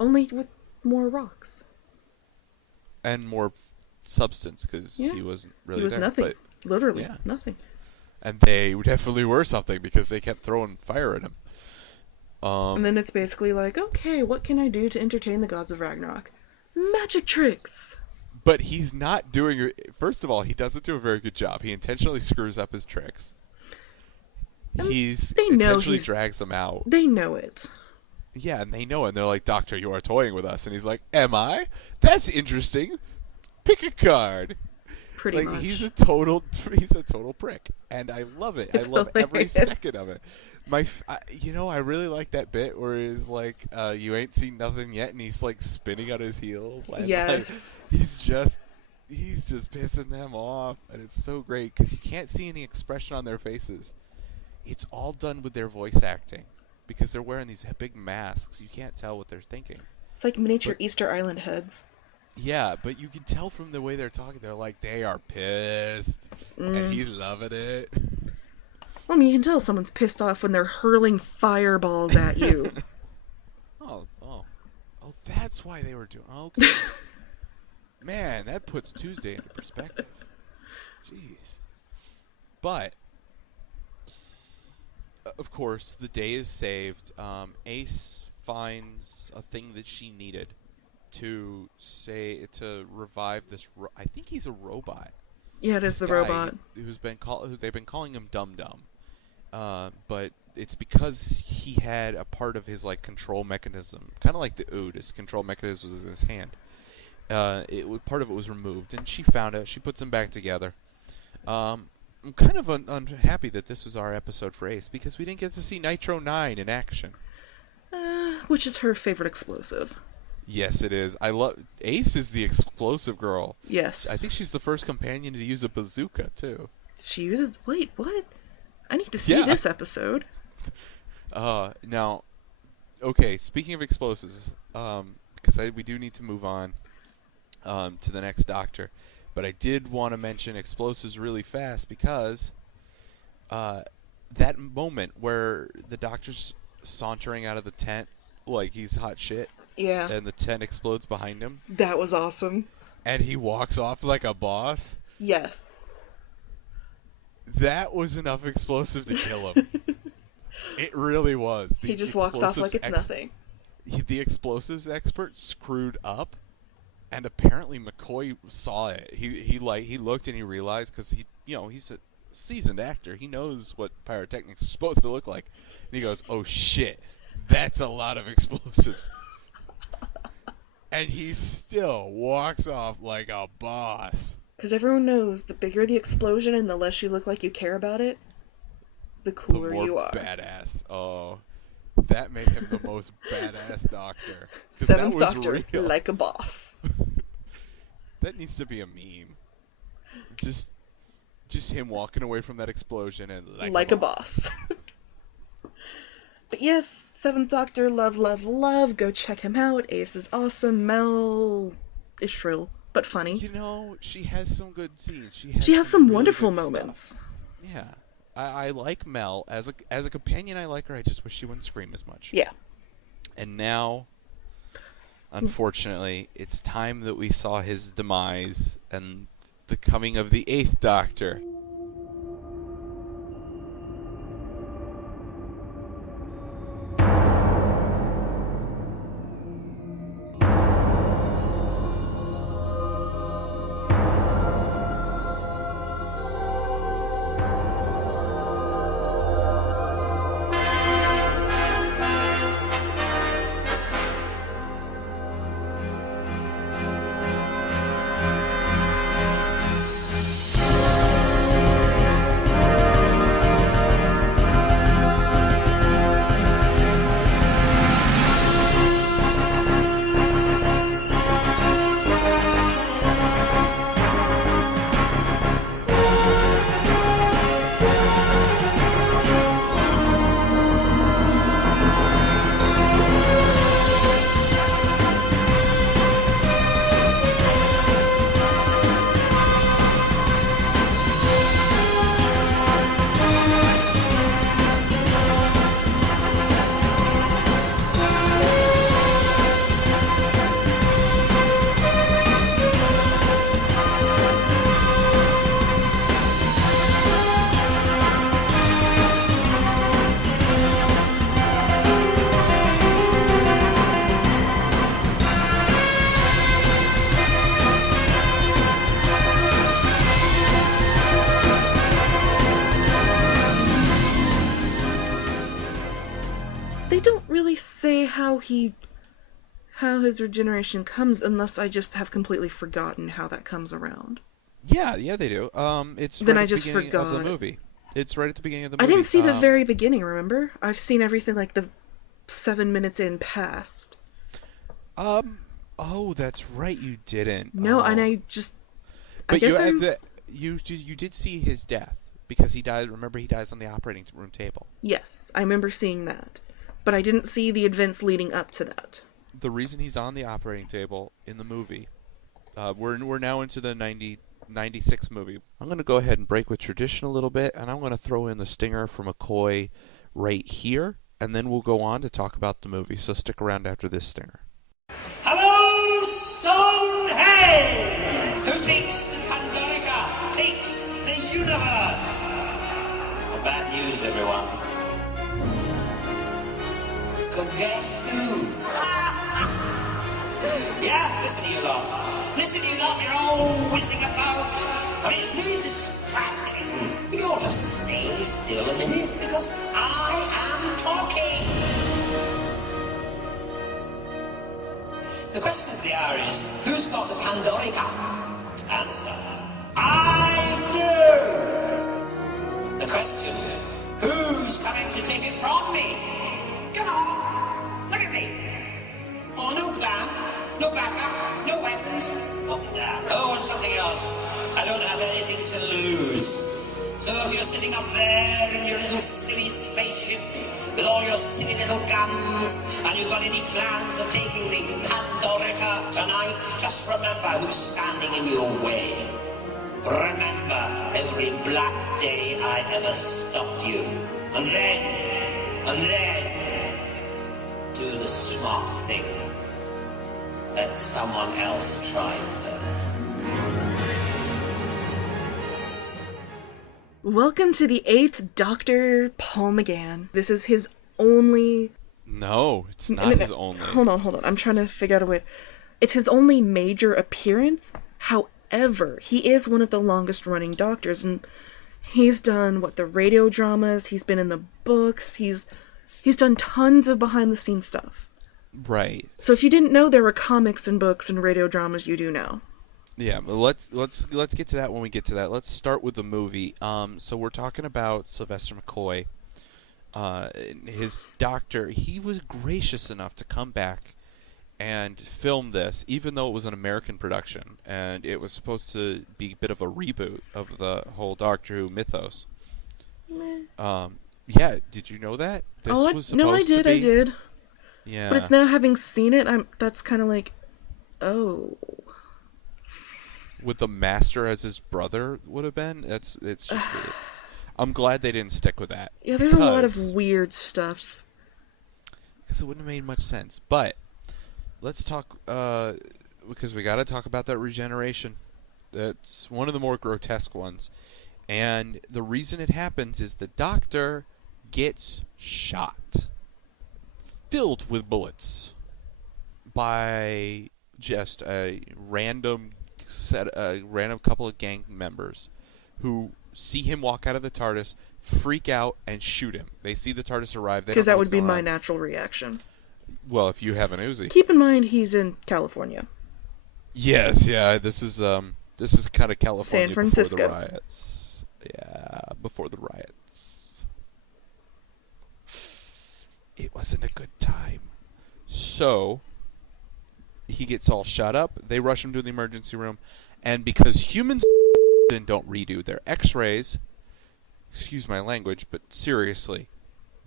Only with more rocks. And more substance, because Yeah. he wasn't really He was there. nothing. But, Literally, yeah. nothing. and they definitely were something, because they kept throwing fire at him. And then it's basically like, okay, what can I do to entertain the gods of Ragnarok? Magic tricks! But he's not doing. First of all, he doesn't do a very good job. He intentionally screws up his tricks. And He's they know intentionally drags them out. They know it. Yeah, and they know it. And they're like, "Doctor, you are toying with us." And he's like, "Am I? That's interesting. Pick a card." Pretty like much. he's a total prick, and I love it. It's I love every hilarious. second of it. I really like that bit where he's like, "You ain't seen nothing yet," and he's like spinning on his heels. And, Yes. like, he's just pissing them off, and it's so great because you can't see any expression on their faces. It's all done with their voice acting because they're wearing these big masks. You can't tell what they're thinking. It's like miniature Easter Island heads. Yeah, but you can tell from the way they're talking. They're like, they are pissed, and he's loving it. Well, I mean, you can tell someone's pissed off when they're hurling fireballs at you. Oh, that's why they were doing. Okay, man, that puts Tuesday into perspective. Jeez, but of course, the day is saved. Ace finds a thing that she needed to revive this. I think he's a robot. Yeah, it is the robot. Who's they've been calling him Dum Dum, but it's because he had a part of his like control mechanism, kind of like the Ood. His control mechanism was in his hand. Part of it was removed, and she found it. She puts them back together. I'm kind of unhappy that this was our episode for Ace because we didn't get to see Nitro 9 in action. Which is her favorite explosive. Yes, it is. Ace is the explosive girl. Yes. I think she's the first companion to use a bazooka too. She uses. Wait, what? I need to see this episode. Now, okay. Speaking of explosives, because we do need to move on to the next Doctor, but I did want to mention explosives really fast because that moment where the Doctor's sauntering out of the tent like he's hot shit. Yeah. And the tent explodes behind him. That was awesome. And he walks off like a boss. Yes. That was enough explosive to kill him. It really was. He just walks off like it's nothing. The explosives expert screwed up, and apparently McCoy saw it. He looked and he realized because he's a seasoned actor. He knows what pyrotechnics is supposed to look like, and he goes, "Oh shit, that's a lot of explosives." And he still walks off like a boss. Because everyone knows the bigger the explosion and the less you look like you care about it, the cooler the more you are. Badass. Oh, that made him the most badass Doctor. Seventh Doctor, real. Like a boss. That needs to be a meme. Just him walking away from that explosion and like a boss. But yes, Seventh Doctor, love, love, love. Go check him out. Ace is awesome. Mel is shrill, but funny. She has some good scenes. She has some really wonderful moments. Stuff. Yeah. I like Mel. As a companion, I like her. I just wish she wouldn't scream as much. Yeah. And now, unfortunately, it's time that we saw his demise and the coming of the 8th Doctor. say how his regeneration comes unless I just have completely forgotten how that comes around. Yeah, they do. It's Then right I at the just beginning of the forgot. movie. It's right at the beginning of the I movie. didn't see the very beginning, remember? I've seen everything like the 7 minutes in past. Oh, that's right, you didn't. No, and Oh. I just... I But guess you did see his death because he died. Remember, he dies on the operating room table. Yes, I remember seeing that. But I didn't see the events leading up to that. The reason he's on the operating table in the movie, we're now into the 96 movie. I'm going to go ahead and break with tradition a little bit, and I'm going to throw in the stinger for McCoy right here, and then we'll go on to talk about the movie. So stick around after this stinger. Hello, Stonehenge! Who takes the Pandorica? Takes the universe! Well, bad news, everyone. Good guess who? Yeah, listen to you lot. Listen to you lot, you're all whizzing about. I mean, it's really distracting. You all just stay still a minute, because I am talking. The question of the hour is, who's got the Pandorica? Answer, I do! The question, who's coming to take it from me? Come on, look at me. Oh, no plan, no backup, no weapons. Oh, damn. Oh, and something else. I don't have anything to lose. So if you're sitting up there in your little silly spaceship with all your silly little guns, and you've got any plans of taking the Pandorica tonight, just remember who's standing in your way. Remember every black day I ever stopped you. And then, do the smart thing. Let someone else try first. Welcome to the 8th Doctor, Paul McGann. This is his only... No, it's not his only. Hold on. I'm trying to figure out a way. It's his only major appearance. However, he is one of the longest running Doctors, and he's done, the radio dramas, he's been in the books, he's done tons of behind-the-scenes stuff. Right. So if you didn't know there were comics and books and radio dramas, you do now. Yeah, but let's get to that when we get to that. Let's start with the movie. So we're talking about Sylvester McCoy. His doctor, he was gracious enough to come back and film this, even though it was an American production, and it was supposed to be a bit of a reboot of the whole Doctor Who mythos. Meh. Yeah, did you know that? This was supposed to be... I did. Yeah. But it's now, having seen it, that's kind of like, oh... With the Master as his brother would have been. It's just weird. I'm glad they didn't stick with that. Yeah, there's a lot of weird stuff. Because it wouldn't have made much sense. But let's talk, because we got to talk about that regeneration. That's one of the more grotesque ones. And the reason it happens is the Doctor gets shot, filled with bullets, by just a random couple of gang members who see him walk out of the TARDIS, freak out, and shoot him. They see the TARDIS arrive. Because that would be my natural reaction. Well, if you have an Uzi. Keep in mind he's in California. Yes, yeah. This is kind of California San Francisco. Before the riots. Yeah, before the riots. It wasn't a good time. So he gets all shot up. They rush him to the emergency room, and because humans don't redo their X-rays, excuse my language, but seriously,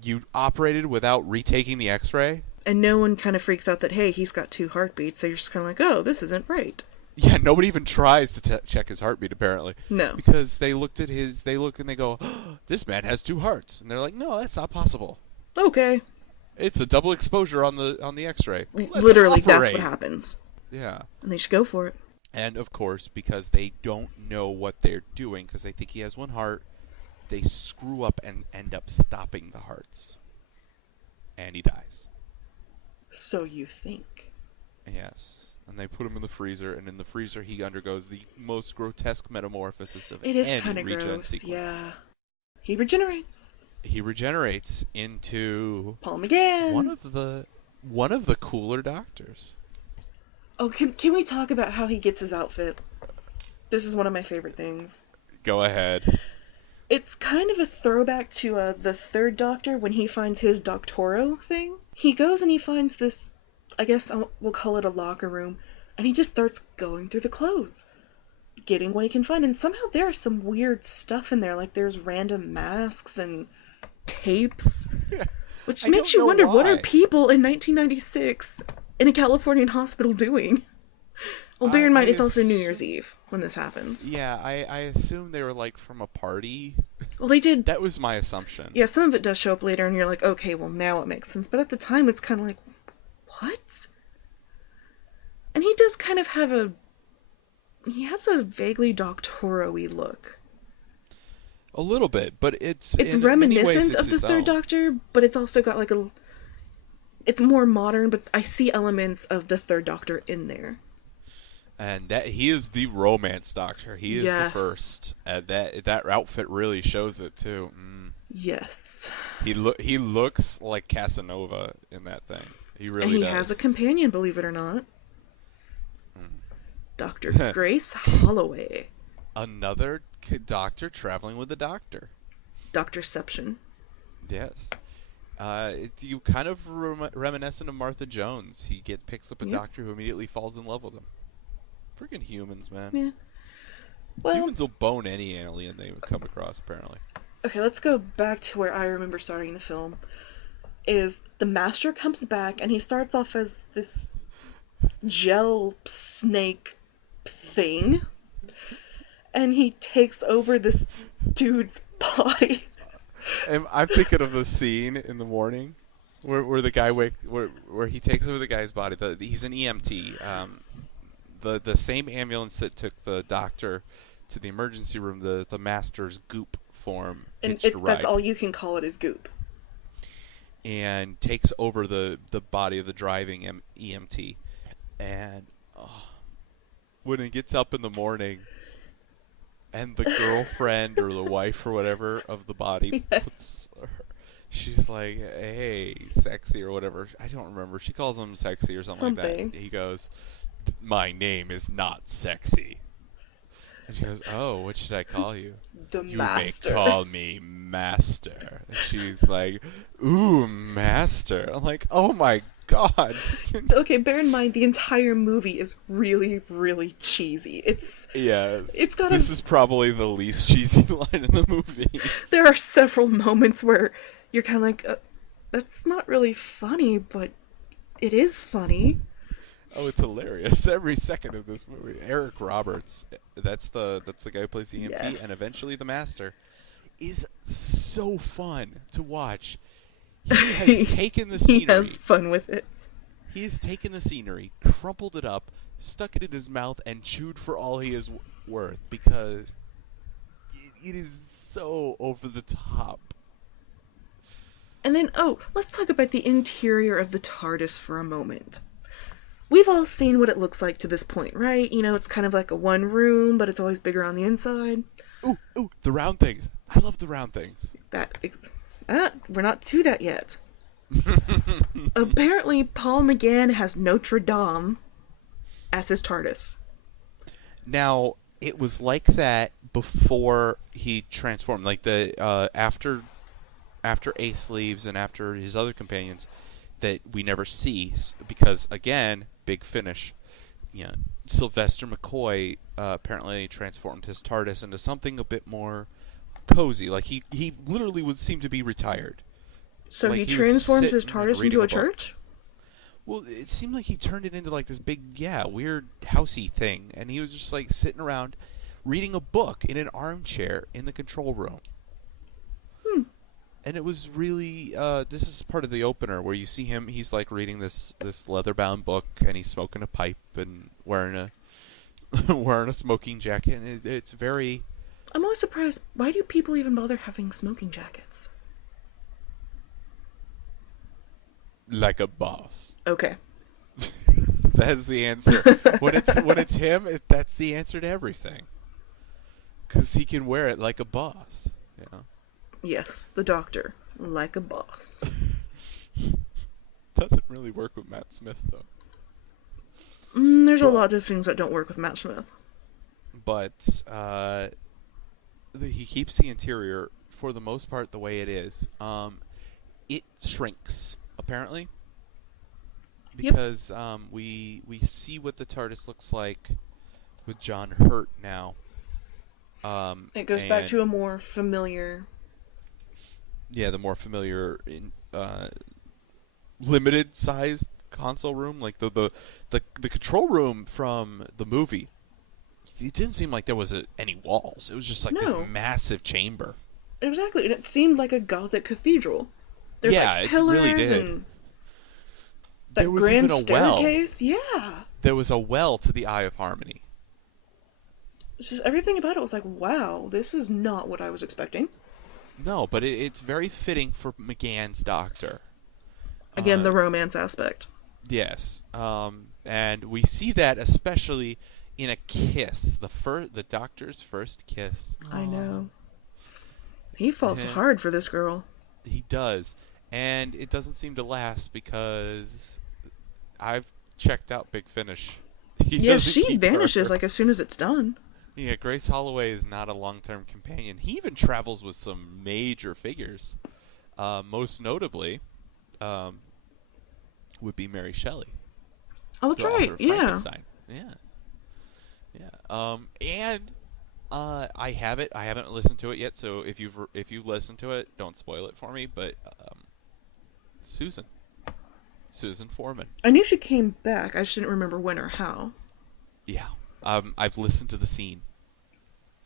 you operated without retaking the X-ray? And no one kind of freaks out that, hey, he's got 2 heartbeats. They're just kind of like, oh, this isn't right. Yeah, nobody even tries to check his heartbeat, apparently. No. Because they look and they go, oh, this man has 2 hearts. And they're like, no, that's not possible. Okay. It's a double exposure on the X-ray. Literally, that's what happens. Yeah. And they should go for it. And, of course, because they don't know what they're doing, because they think he has 1 heart, they screw up and end up stopping the hearts. And he dies. So you think. Yes. And they put him in the freezer, and in the freezer he undergoes the most grotesque metamorphosis of any regen sequence. It is kind of gross, yeah. He regenerates. He regenerates into... Paul McGann! One of the one of the cooler doctors. Oh, can we talk about how he gets his outfit? This is one of my favorite things. Go ahead. It's kind of a throwback to the third Doctor when he finds his Doctoro thing. He goes and he finds this, I guess we'll call it a locker room, and he just starts going through the clothes, getting what he can find, and somehow there's some weird stuff in there, like there's random masks and tapes, which makes you wonder what are people in 1996 in a Californian hospital doing? Well, bear in mind, it's also New Year's Eve when this happens. Yeah, I assume they were, like, from a party. Well, they did. That was my assumption. Yeah, some of it does show up later, and you're like, okay, well, now it makes sense. But at the time, it's kind of like, what? And he does kind of have he has a vaguely Doctoro-y look. A little bit, but it's reminiscent of the Third Doctor, but it's also got, like, it's more modern, but I see elements of the Third Doctor in there. And that he is the romance doctor. He is the first. That outfit really shows it too. Yes. He looks like Casanova in that thing. He really does. And he does. has a companion, believe it or not. Dr. Grace Holloway. Another doctor traveling with a doctor. Doctorception. Yes. You kind of reminiscent of Martha Jones. He picks up a doctor who immediately falls in love with him. Freaking humans, man. Yeah. Well, humans will bone any alien they would come across, apparently. Okay, let's go back to where I remember starting the film. Is the Master comes back, and he starts off as this gel snake thing, and he takes over this dude's body. And I'm thinking of the scene in the morning where the guy where he takes over the guy's body. He's an EMT. The same ambulance that took the doctor to the emergency room, the Master's goop form. And that's all you can call it is goop. And takes over the body of the driving EMT. And when he gets up in the morning, and the girlfriend or the wife or whatever of the body, she's like, hey, sexy or whatever. I don't remember. She calls him sexy or something. Like that. He goes, my name is not sexy. And she goes, oh, what should I call you? The Master. You may call me Master. And she's like, ooh, Master. I'm like, oh my god. Okay, bear in mind, the entire movie is really, really cheesy. This is probably the least cheesy line in the movie. There are several moments where you're kind of like, that's not really funny, but it is funny. Oh, it's hilarious. Every second of this movie. Eric Roberts, that's the guy who plays the EMT, and eventually the Master, is so fun to watch. He has taken the scenery. He has fun with it. He has taken the scenery, crumpled it up, stuck it in his mouth, and chewed for all he is worth, because it is so over the top. And then, let's talk about the interior of the TARDIS for a moment. We've all seen what it looks like to this point, right? You know, it's kind of like a one room, but it's always bigger on the inside. Ooh, the round things. I love the round things. We're not to that yet. Apparently, Paul McGann has Notre Dame as his TARDIS. Now, it was like that before he transformed. Like after Ace leaves and after his other companions, that we never see, because again, big finish. Sylvester McCoy apparently transformed his TARDIS into something a bit more cozy. Like he literally seemed to be retired. So he transformed his TARDIS into a church? Well, it seemed like he turned it into like this big, weird housey thing, and he was just like sitting around reading a book in an armchair in the control room. And it was really, this is part of the opener where you see him, he's like reading this leather-bound book, and he's smoking a pipe and wearing a smoking jacket, and it's very... I'm always surprised, why do people even bother having smoking jackets? Like a boss. Okay. That's the answer. When it's him, that's the answer to everything. Because he can wear it like a boss, Yes, the Doctor, like a boss. doesn't really work with Matt Smith, though. There's a But- lot of things that don't work with Matt Smith. But he keeps the interior, for the most part, the way it is. It shrinks, apparently. Yep. Because we see what the TARDIS looks like with John Hurt now. It goes back and- to a more familiar. Yeah, the more familiar limited sized console room, like the control room from the movie. It didn't seem like there was any walls. It was just like No. this massive chamber. Exactly, and it seemed like a Gothic cathedral. There's Yeah, like it pillars really did. and that There was grand even a well. staircase. Yeah, There was a well to the Eye of Harmony. it's just everything about it was like, wow, this is not what I was expecting. No, but it's very fitting for McGann's Doctor. Again, the romance aspect. Yes, and we see that especially in a kiss, the Doctor's first kiss. I know. He falls Yeah. hard for this girl. He does, and it doesn't seem to last because I've checked out Big Finish. He Yeah, doesn't she keep vanishes her. like as soon as it's done. Yeah, Grace Holloway is not a long-term companion. He even travels with some major figures. Most notably, would be Mary Shelley. Oh, that's the right. author of Yeah. Frankenstein. And I have it. I haven't listened to it yet. So if you've listened to it, don't spoil it for me. But Susan Foreman. I knew she came back. I just didn't remember when or how. Yeah. I've listened to the scene,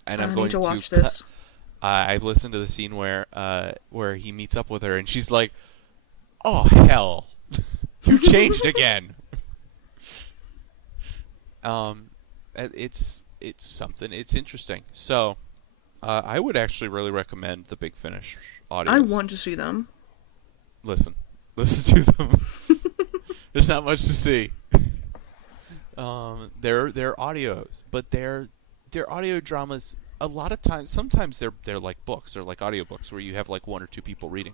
and I'm I going need to watch cut- this. I've listened to the scene where he meets up with her, and she's like, "Oh hell, you changed again." It's something. It's interesting. So, I would actually really recommend the Big Finish audios. I want to see them. listen to them. There's not much to see. They're audios, but they're audio dramas. A lot of times, sometimes they're like books or like audiobooks where you have like one or two people reading.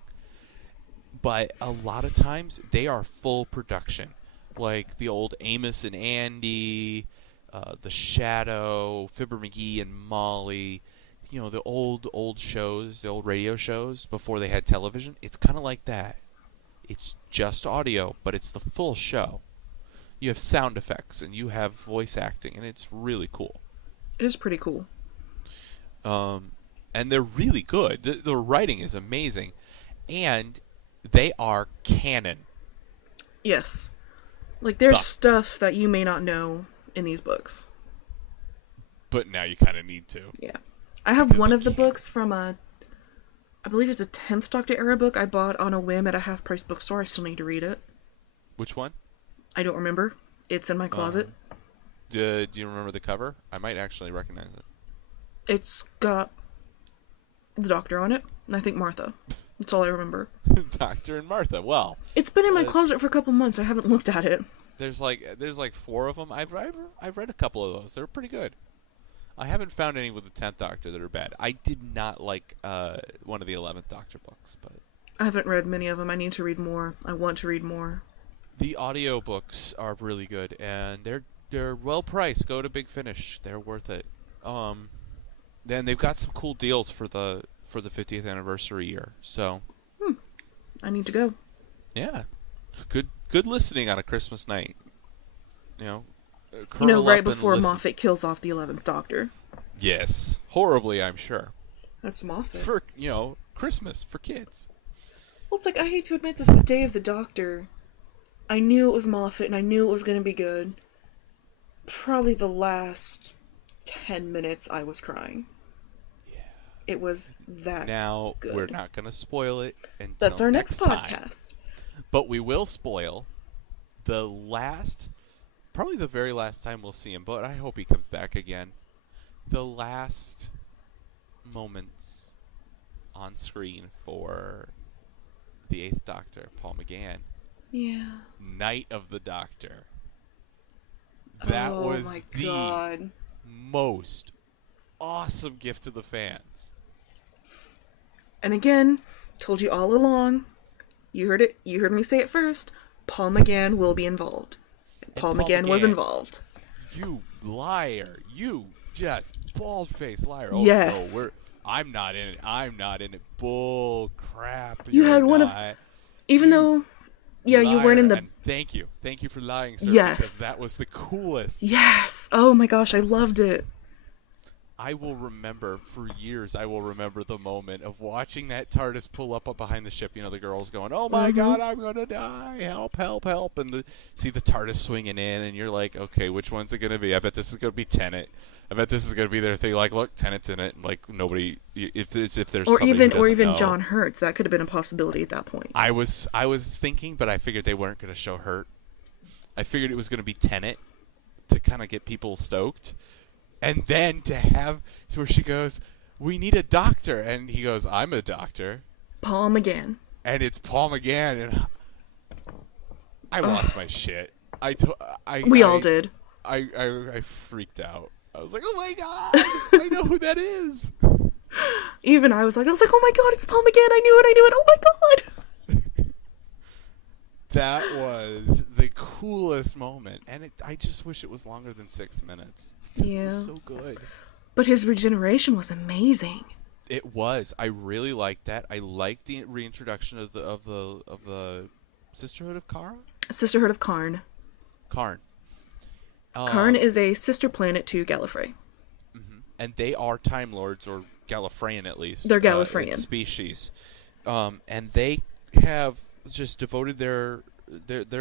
But a lot of times they are full production, like the old Amos and Andy, The Shadow, Fibber McGee and Molly. You know, the old shows, the old radio shows before they had television. It's kind of like that. It's just audio, but it's the full show. You have sound effects and you have voice acting, and it's really cool. It is pretty cool. And they're really good. The writing is amazing, and they are canon. Yes. Like, there's But- stuff that you may not know in these books. But now you kind of need to. Yeah. I have Because one I of the can't. books from I believe it's a 10th Doctor era book I bought on a whim at a half-price bookstore. I still need to read it. Which one? I don't remember. It's in my closet. Do you remember the cover? I might actually recognize it. It's got the Doctor on it, and I think Martha. That's all I remember. Doctor and Martha. Well, It's been in my Uh, closet for a couple months. I haven't looked at it. there's like 4 of them. I've read a couple of those. They're pretty good. I haven't found any with the 10th Doctor that are bad. I did not like one of the 11th Doctor books, but I haven't read many of them. I need to read more. I want to read more. the audio books are really good, and they're well priced. Go to Big Finish; they're worth it. Then they've got some cool deals for the 50th anniversary year. So I need to go. yeah, good listening on a Christmas night. You know, You know, curl right up and before listen. Moffat kills off the 11th Doctor. Yes, horribly, I'm sure. That's Moffat. For Christmas for kids. Well, it's like, I hate to admit this, but Day of the Doctor, I knew it was Moffat, and I knew it was going to be good. Probably the last 10 minutes I was crying. Yeah. It was that Now good. we're not going to spoil it until That's our next time. podcast. But we will spoil probably the very last time we'll see him, but I hope he comes back again. The last moments on screen for the 8th Doctor, Paul McGann. Yeah. Night of the Doctor. That oh was my the god. most awesome gift to the fans. And again, told you all along, you heard me say it first, Paul McGann will be involved. Paul McGann was involved. You liar! You just bald-faced liar! Yes. Oh no, I'm not in it. I'm not in it. Bull crap! You You're had one of, not. even You though, yeah, you liar, weren't in the. and thank you for lying, sir. Yes. Because that was the coolest. Yes. Oh my gosh, I loved it. I will remember for years. I will remember the moment of watching that TARDIS pull up behind the ship. You know, the girls going, "Oh my God, I'm gonna die! Help! Help! Help!" And see the TARDIS swinging in, and you're like, "Okay, which one's it gonna be? I bet this is gonna be Tenet. I bet this is gonna be their thing. Like, look, Tenet's in it. And like nobody, if there's Or somebody even who doesn't know. John Hurt. That could have been a possibility at that point. I was thinking, but I figured they weren't gonna show Hurt. I figured it was gonna be Tenet to kind of get people stoked. And then to have where she goes, "We need a doctor," and he goes, "I'm a doctor." Paul McGann. And it's Paul McGann, and I lost my shit. We all did. I freaked out. I was like, "Oh my God, I know who that is." Even I was like, "Oh my God, it's Paul McGann! I knew it! Oh my God!" That was the coolest moment, and I just wish it was longer than 6 minutes. Yeah. It was so good. But his regeneration was amazing. It was. I really liked that. I liked the reintroduction of the Sisterhood of Kara? Sisterhood of Karn. Karn. Karn is a sister planet to Gallifrey. And they are Time Lords, or Gallifreyan at least. They're Gallifreyan. Species. And they have just devoted their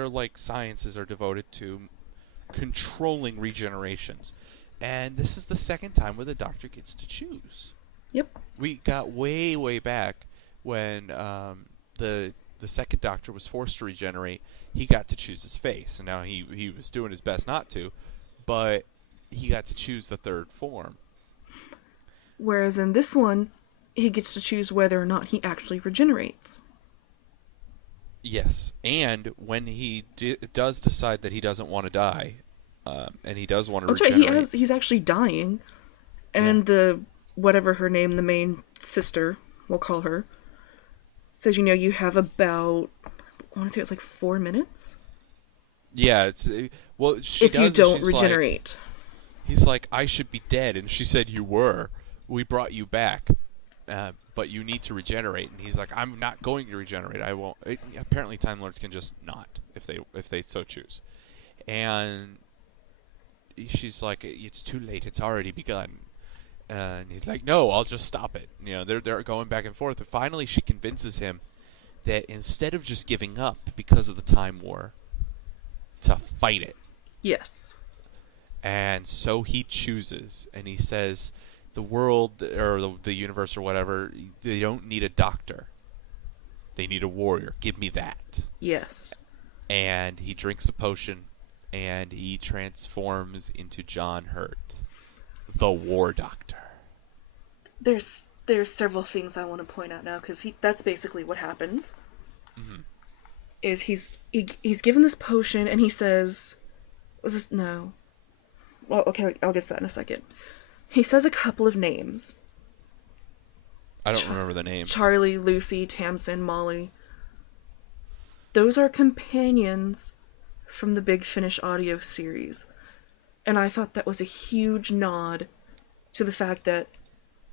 like sciences are devoted to controlling regenerations. And this is the second time where the Doctor gets to choose. Yep. We got way back when the second Doctor was forced to regenerate. He got to choose his face, and now he was doing his best not to, but he got to choose the third form. Whereas in this one, he gets to choose whether or not he actually regenerates. Yes, and when he does decide that he doesn't want to die, and he does want to regenerate. Right. He's actually dying, and the whatever her name, the main sister, we'll call her, says, you have about, I want to say it's like 4 minutes. Yeah, it's well. If you don't regenerate, he's like, "I should be dead," and she said, "You were. We brought you back, but you need to regenerate." And he's like, "I'm not going to regenerate. I won't." Apparently, Time Lords can just not if they so choose. And she's like, "It's too late. It's already begun." And he's like, "No, I'll just stop it." They're going back and forth. And finally, she convinces him that instead of just giving up because of the Time War, to fight it. Yes. And so he chooses, and he says, the world, or the universe, or whatever, they don't need a doctor. They need a warrior. Give me that. Yes. And he drinks a potion, and he transforms into John Hurt, the War Doctor. There's several things I want to point out now, because that's basically what happens. Mm-hmm. Is he's given this potion, and he says, no. Well, okay, I'll get to that in a second. He says a couple of names. I don't remember the names. Charlie, Lucy, Tamsin, Molly. Those are companions from the Big Finish audio series. And I thought that was a huge nod to the fact that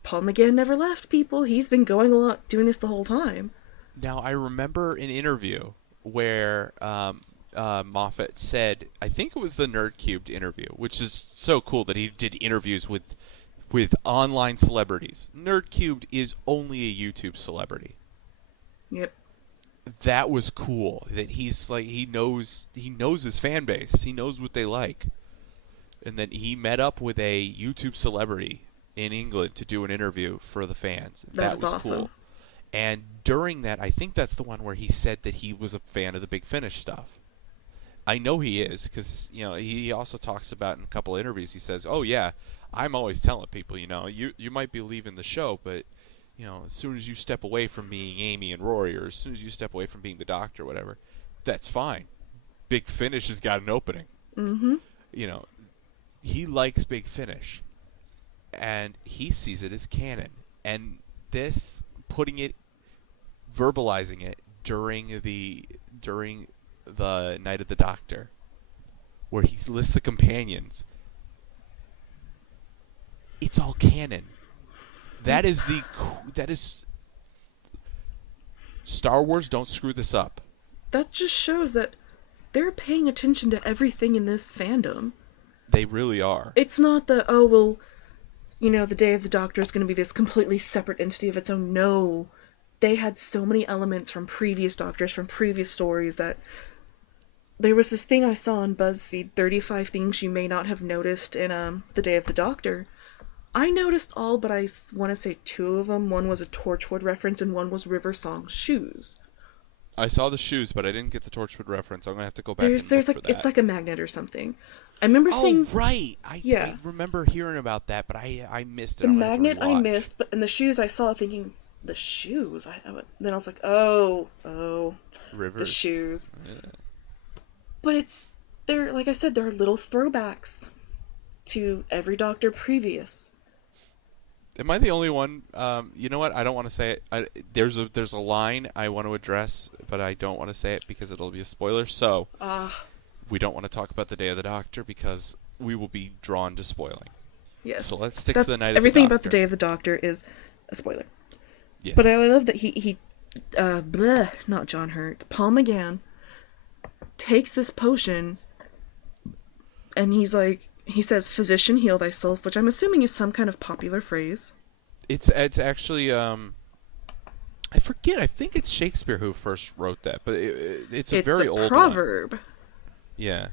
Paul McGann never left, people. He's been doing this the whole time. Now, I remember an interview where Moffat said, I think it was the Nerd Cubed interview, which is so cool that he did interviews with online celebrities. Nerd Cubed is only a YouTube celebrity. Yep. That was cool. That he's like, he knows his fan base. He knows what they like. And then he met up with a YouTube celebrity in England to do an interview for the fans. That was awesome. Cool. And during that, I think that's the one where he said that he was a fan of the Big Finish stuff. I know he is, because he also talks about in a couple of interviews. He says, "Oh yeah, I'm always telling people, you might be leaving the show, but as soon as you step away from being Amy and Rory, or as soon as you step away from being the Doctor, or whatever, that's fine. Big Finish has got an opening." Mm-hmm. He likes Big Finish, and he sees it as canon. And this, verbalizing it during the Night of the Doctor, where he lists the companions. It's all canon. That is Star Wars. Don't screw this up. That just shows that they're paying attention to everything in this fandom. They really are. It's not the, oh, well, the Day of the Doctor is going to be this completely separate entity of its own. No. They had so many elements from previous Doctors, from previous stories, that there was this thing I saw on BuzzFeed, 35 things you may not have noticed in The Day of the Doctor. I noticed all, but I want to say 2 of them. One was a Torchwood reference, and one was River Song's shoes. I saw the shoes, but I didn't get the Torchwood reference. I'm gonna have to go back. There's look like for that. It's like a magnet or something. I remember seeing. Oh right, I remember hearing about that, but I missed it. The magnet I missed, but in the shoes I saw, thinking the shoes. Then I was like, oh, Rivers. the shoes. Yeah. But they're like I said, they're little throwbacks to every Doctor previous. Am I the only one? You know what? I don't want to say it. There's a line I want to address, but I don't want to say it because it'll be a spoiler. So we don't want to talk about the Day of the Doctor because we will be drawn to spoiling. Yes. So let's stick to the Night of the Doctor. Everything about the Day of the Doctor is a spoiler. Yes. But I love that he not John Hurt, Paul McGann takes this potion, and he says, "Physician, heal thyself," which I'm assuming is some kind of popular phrase. It's actually I forget. I think it's Shakespeare who first wrote that, but it's a very old proverb. One. Yeah.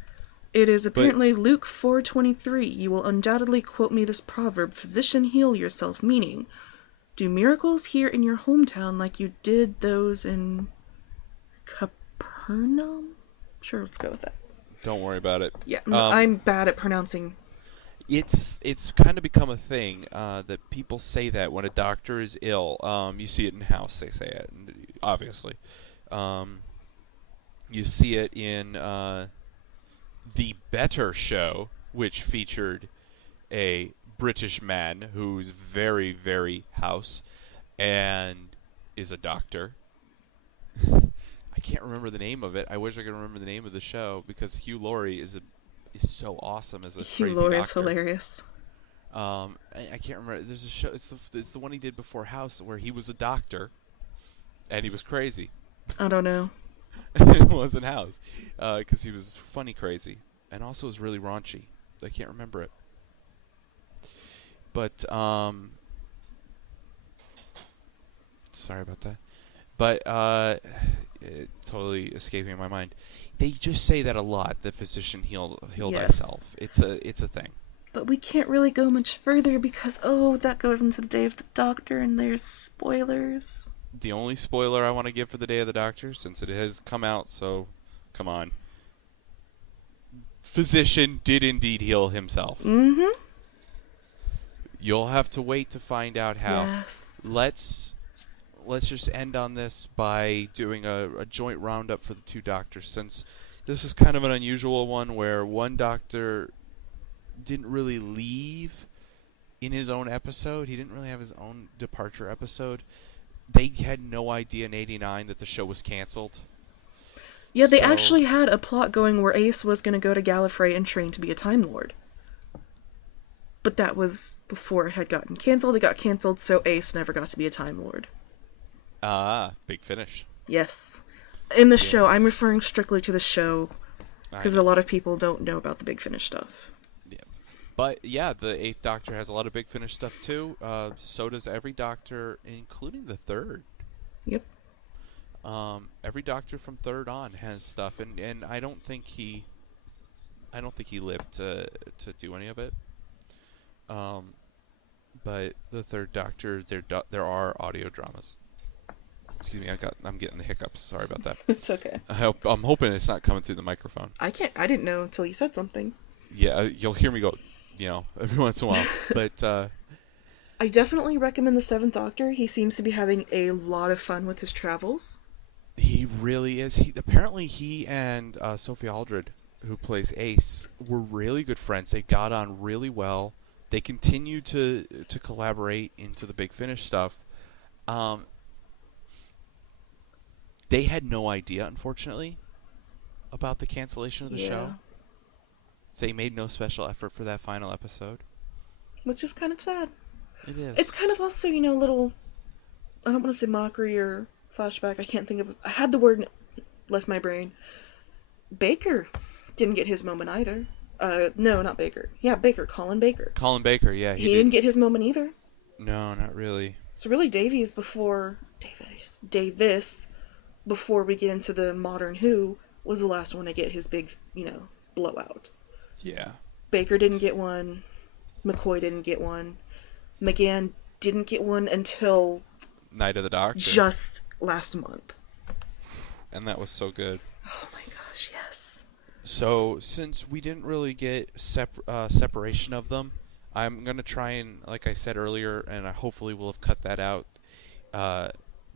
It is apparently Luke 4:23. You will undoubtedly quote me this proverb: "Physician, heal yourself," meaning, do miracles here in your hometown like you did those in Capernaum? Sure, let's go with that. Don't worry about it. Yeah, I'm bad at pronouncing. It's kind of become a thing that people say that when a doctor is ill. You see it in House, they say it, obviously. You see it in The Better Show, which featured a British man who's very, very house and is a doctor. I can't remember the name of it. I wish I could remember the name of the show because Hugh Laurie is so awesome as a Hugh crazy Laurie doctor. is hilarious. I can't remember. There's a show. It's the one he did before House where he was a doctor and he was crazy. I don't know. It wasn't House because he was funny crazy and also was really raunchy. I can't remember it. But sorry about that. But it totally escaping my mind. They just say that a lot. The physician heal Yes. thyself. It's a thing. But we can't really go much further because that goes into the Day of the Doctor and there's spoilers. The only spoiler I want to give for the Day of the Doctor, since it has come out, so come on. Physician did indeed heal himself. Mm-hmm. You'll have to wait to find out how. Yes. Let's just end on this by doing a joint roundup for the 2 doctors, since this is kind of an unusual one where one doctor didn't really leave in his own episode. He didn't really have his own departure episode. They had no idea in '89 that the show was canceled. Yeah, they actually had a plot going where Ace was going to go to Gallifrey and train to be a Time Lord. But that was before it had gotten canceled. It got canceled, so Ace never got to be a Time Lord. Big Finish. Yes. In the show, I'm referring strictly to the show, because a lot of people don't know about the Big Finish stuff. Yeah. But, yeah, the 8th Doctor has a lot of Big Finish stuff, too. So does every Doctor, including the 3rd. Yep. Every Doctor from 3rd on has stuff, and I don't think he lived to do any of it. But the 3rd Doctor, there are audio dramas. Excuse me, I'm getting the hiccups. Sorry about that. It's okay. I'm hoping it's not coming through the microphone. I didn't know until you said something. Yeah, you'll hear me go, every once in a while. But I definitely recommend the 7th Doctor. He seems to be having a lot of fun with his travels. He really is. Apparently he and Sophie Aldred, who plays Ace, were really good friends. They got on really well. They continue to collaborate into the Big Finish stuff. They had no idea, unfortunately, about the cancellation of the Yeah. show. They made no special effort for that final episode. Which is kind of sad. It is. It's kind of also, you know, a little, I don't want to say mockery or flashback. I can't think of, I had the word and it left my brain. Baker didn't get his moment either. No, not Baker. Yeah, Baker, Colin Baker. Colin Baker, yeah. He didn't get his moment either. No, not really. So really Davis, before we get into the modern Who, was the last one to get his big, you know, blowout. Yeah. Baker didn't get one. McCoy didn't get one. McGann didn't get one until Night of the Doctor. just last month. And that was so good. Oh my gosh, yes. So, since we didn't really get separation of them, I'm going to try and, like I said earlier, and I hopefully will have cut that out,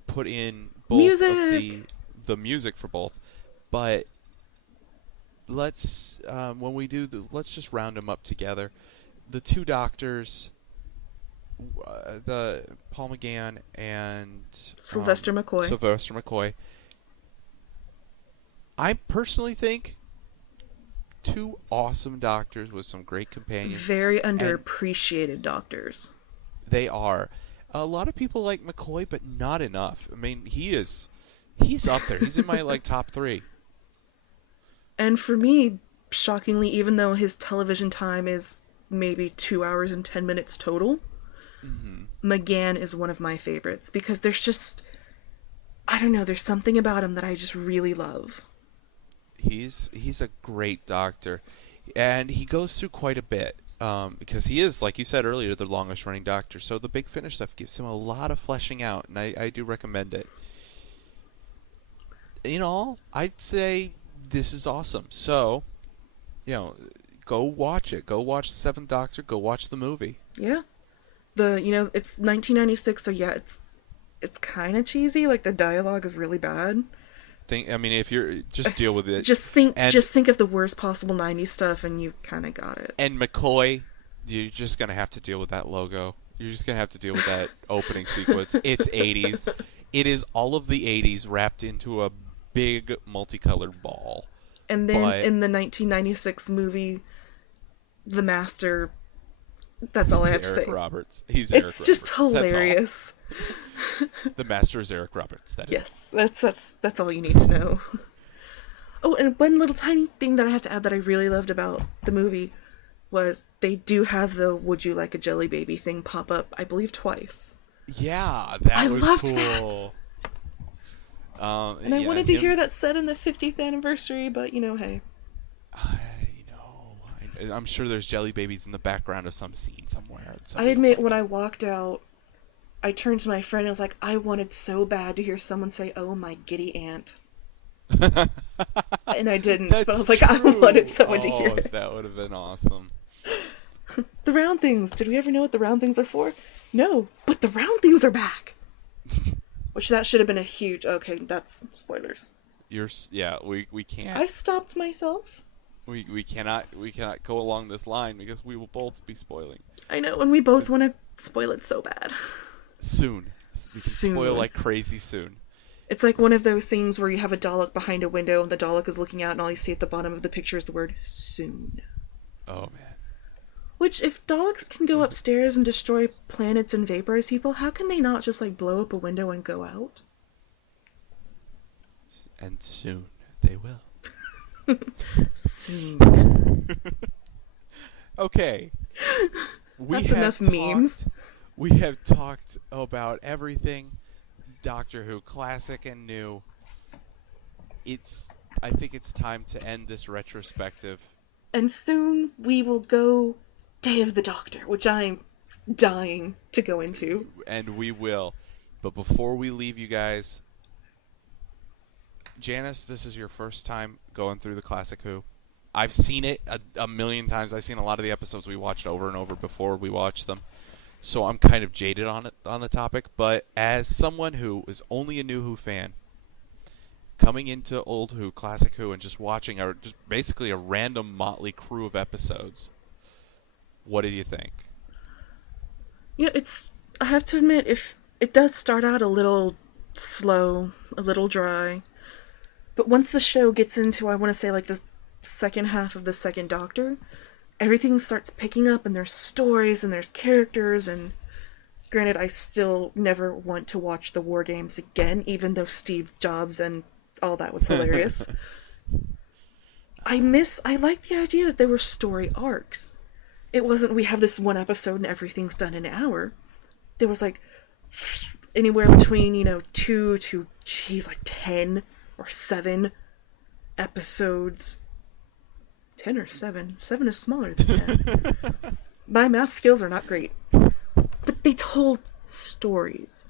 put in both Music! of the music for both. But let's, when we do, let's just round them up together. The two doctors, the Paul McGann and Sylvester McCoy. I personally think two awesome doctors with some great companions. Very underappreciated doctors. They are. A lot of people like McCoy, but not enough. I mean, he's up there. He's in my top 3. And for me, shockingly, even though his television time is maybe 2 hours and 10 minutes total, McGann is one of my favorites because there's just, I don't know, there's something about him that I just really love. He's a great doctor, and he goes through quite a bit because he is, like you said earlier, the longest running doctor. So the Big Finish stuff gives him a lot of fleshing out, and I do recommend it. In all, I'd say this is awesome. So, go watch it. Go watch The Seventh Doctor. Go watch the movie. Yeah. It's 1996, so yeah, it's kind of cheesy. Like, the dialogue is really bad. If you're just deal with it. Just think of the worst possible 90s stuff, and you kind of got it. And McCoy, you're just gonna have to deal with that logo. You're just gonna have to deal with that opening sequence. It's 80s. It is all of the 80s wrapped into a big multicolored ball. And then in the 1996 movie, The Master. That's all I have to say. Roberts. He's Eric Roberts. It's just hilarious. The Master is Eric Roberts. That is. Yes, that's all you need to know. Oh, and one little tiny thing that I have to add that I really loved about the movie was they do have the "Would you like a jelly baby" thing pop up, I believe, twice. Yeah, that was loved cool. That. And I wanted to hear that said in the 50th anniversary, but hey. I'm sure there's jelly babies in the background of some scene somewhere. I admit, when I walked out, I turned to my friend and was like, I wanted so bad to hear someone say, "Oh, my giddy aunt." And I didn't, but I was like, I wanted someone to hear it. That would have been awesome. The round things. Did we ever know what the round things are for? No, but the round things are back. Which that should have been a huge... Okay, that's spoilers. We can't. I stopped myself. We cannot go along this line because we will both be spoiling. I know, and we both want to spoil it so bad. Soon. We can spoil like crazy soon. It's like one of those things where you have a Dalek behind a window and the Dalek is looking out and all you see at the bottom of the picture is the word soon. Oh, man. Which, if Daleks can go upstairs and destroy planets and vaporize people, how can they not just, blow up a window and go out? And soon they will. Soon. Okay. That's enough memes. We have talked about everything. Doctor Who, classic and new. I think it's time to end this retrospective. And soon we will go Day of the Doctor, which I'm dying to go into. And we will. But before we leave you guys, Janice, this is your first time going through the classic Who. I've seen it a million times. I've seen a lot of the episodes we watched over and over before we watched them. So I'm kind of jaded on the topic. But as someone who is only a new Who fan, coming into old Who, classic Who, and just watching just basically a random motley crew of episodes, what did you think? I have to admit, if it does start out a little slow, a little dry, But once the show gets into, I want to say, like, the second half of the second Doctor, everything starts picking up, and there's stories, and there's characters, and granted, I still never want to watch the War Games again, even though Steve Jobs and all that was hilarious. I like the idea that there were story arcs. It wasn't, we have this one episode and everything's done in an hour. There was, like, anywhere between, 2 to, 10 or 7 episodes. 10 or 7? 7 is smaller than 10. My math skills are not great. But they told stories.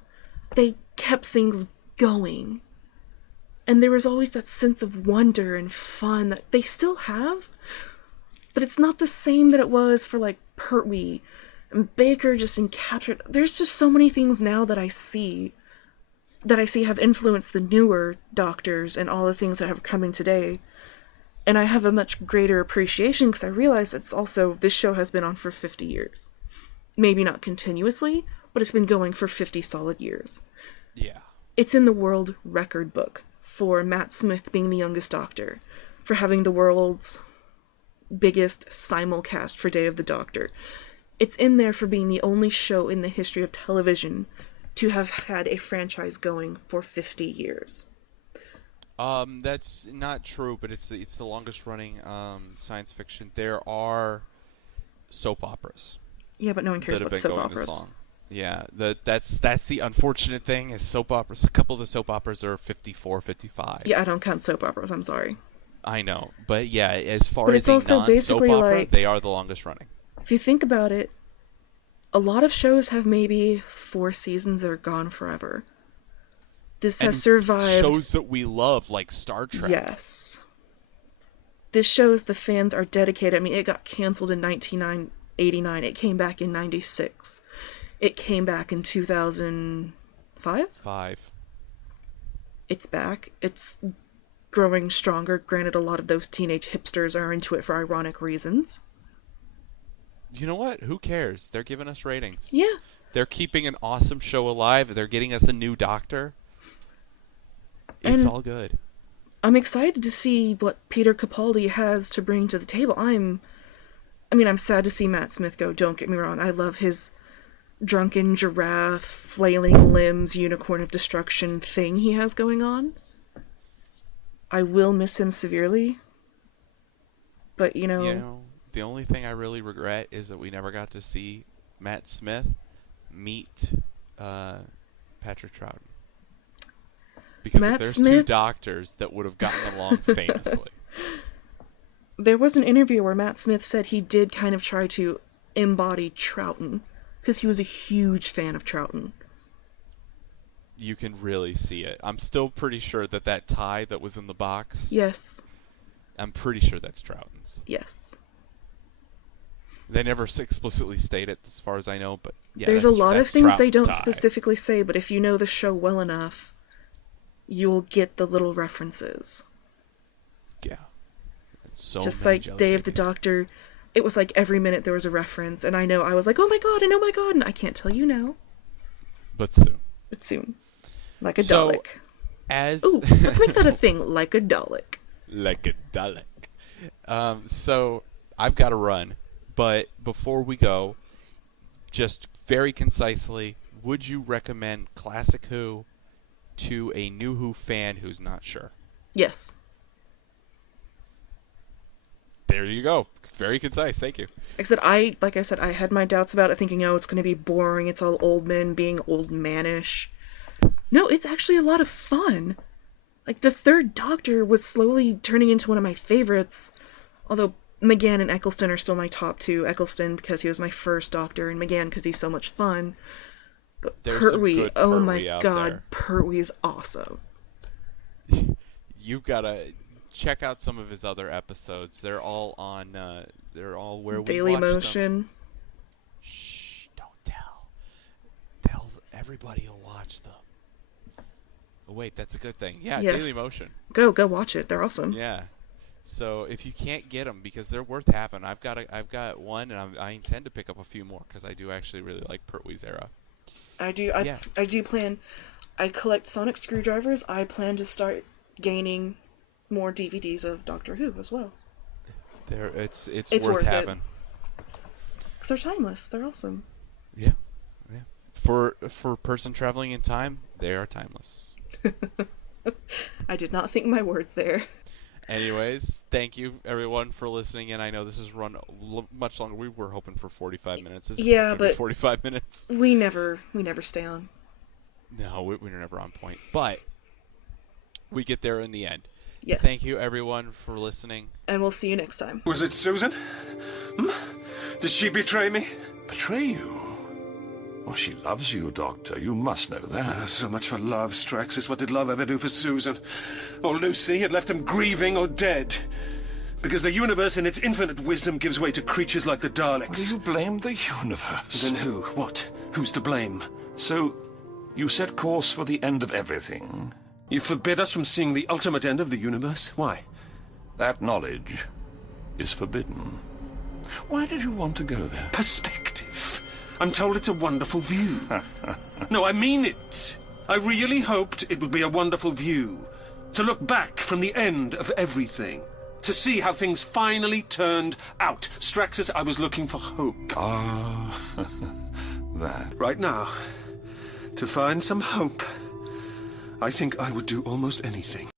They kept things going. And there was always that sense of wonder and fun that they still have, but it's not the same that it was for, like, Pertwee and Baker just encaptured. There's just so many things now that I see have influenced the newer Doctors and all the things that have coming today. And I have a much greater appreciation because I realize it's also, this show has been on for 50 years. Maybe not continuously, but it's been going for 50 solid years. Yeah. It's in the world record book for Matt Smith being the youngest Doctor, for having the world's biggest simulcast for Day of the Doctor. It's in there for being the only show in the history of television to have had a franchise going for 50 years. That's not true, but it's the longest running science fiction. There are soap operas. Yeah, but no one cares that have about been soap going operas. this long. Yeah, that's the unfortunate thing is soap operas. A couple of the soap operas are 54, 55. Yeah, I don't count soap operas, I'm sorry. I know, but yeah, as far But as it's a also non-soap basically opera, like, they are the longest running. if you think about it, a lot of shows have maybe 4 seasons that are gone forever. This has survived. Shows that we love, like Star Trek. Yes. This shows the fans are dedicated. I mean, it got canceled in 1989. It came back in 96. It came back in 2005? 5. It's back. It's growing stronger. Granted, a lot of those teenage hipsters are into it for ironic reasons. You know what? Who cares? They're giving us ratings. Yeah. They're keeping an awesome show alive. They're getting us a new Doctor. It's And all good. I'm excited to see what Peter Capaldi has to bring to the table. I'm sad to see Matt Smith go, don't get me wrong. I love his drunken giraffe, flailing limbs, unicorn of destruction thing he has going on. I will miss him severely. But, The only thing I really regret is that we never got to see Matt Smith meet Patrick Troughton. Because Matt if there's Smith... two doctors that would have gotten along famously. There was an interview where Matt Smith said he did kind of try to embody Troughton, because he was a huge fan of Troughton. You can really see it. I'm still pretty sure that tie that was in the box... Yes. I'm pretty sure that's Troughton's. Yes. They never explicitly state it, as far as I know, but yeah. There's a lot of things they don't tie. specifically say, but if you know the show well enough, you'll get the little references. Yeah. So just many like Day of the babies. Doctor, it was like every minute there was a reference, and I was like, oh my god, and oh my god, and I can't tell you now. But soon. But soon. Like a So, Dalek. As Ooh, let's make that a thing, like a Dalek. Like a Dalek. So, I've got to run, but before we go, just very concisely, would you recommend Classic Who to a new Who fan who's not sure? Yes. There you go. Very concise. Thank you. Like I said, I had my doubts about it, thinking, oh, it's going to be boring. It's all old men being old manish. No, it's actually a lot of fun. Like, the third Doctor was slowly turning into one of my favorites. Although McGann and Eccleston are still my top two. Eccleston because he was my first Doctor, and McGann because he's so much fun. But There's some Pertwee, good oh Pertwee my out god, there. Pertwee's awesome. You gotta check out some of his other episodes. They're all on. They're all where we Daily watch them. Motion. Shh! Don't tell. Everybody will watch them. Oh, wait, that's a good thing. Yeah, Yes. Daily Motion. Go watch it. They're awesome. Yeah. So if you can't get them, because they're worth having, I've got one, and I intend to pick up a few more because I do actually really like Pertwee's era. I do. Yeah. I do plan. I collect sonic screwdrivers. I plan to start gaining more DVDs of Doctor Who as well. It's It's worth worth it. having. Because they're timeless. They're awesome. Yeah. For a person traveling in time, they are timeless. I did not think my words there. Anyways, thank you everyone for listening, and I know this has run much longer. We were hoping for 45 minutes. This is Yeah, not gonna be but 45 minutes. we never stay on. No, we're never on point, but we get there in the end. Yes. Thank you everyone for listening. And we'll see you next time. Was it Susan? Did she betray me? Betray you? Well, she loves you, Doctor. You must know that. So much for love, Straxus. What did love ever do for Susan? Or Lucy had left them grieving or dead. Because the universe in its infinite wisdom gives way to creatures like the Daleks. You blame the universe. Then who? What? Who's to blame? So, you set course for the end of everything? You forbid us from seeing the ultimate end of the universe? Why? That knowledge is forbidden. Why did you want to go there? Perspective. I'm told it's a wonderful view. No, I mean it. I really hoped it would be a wonderful view. To look back from the end of everything. To see how things finally turned out. Straxus, I was looking for hope. Ah, that. Right now, to find some hope, I think I would do almost anything.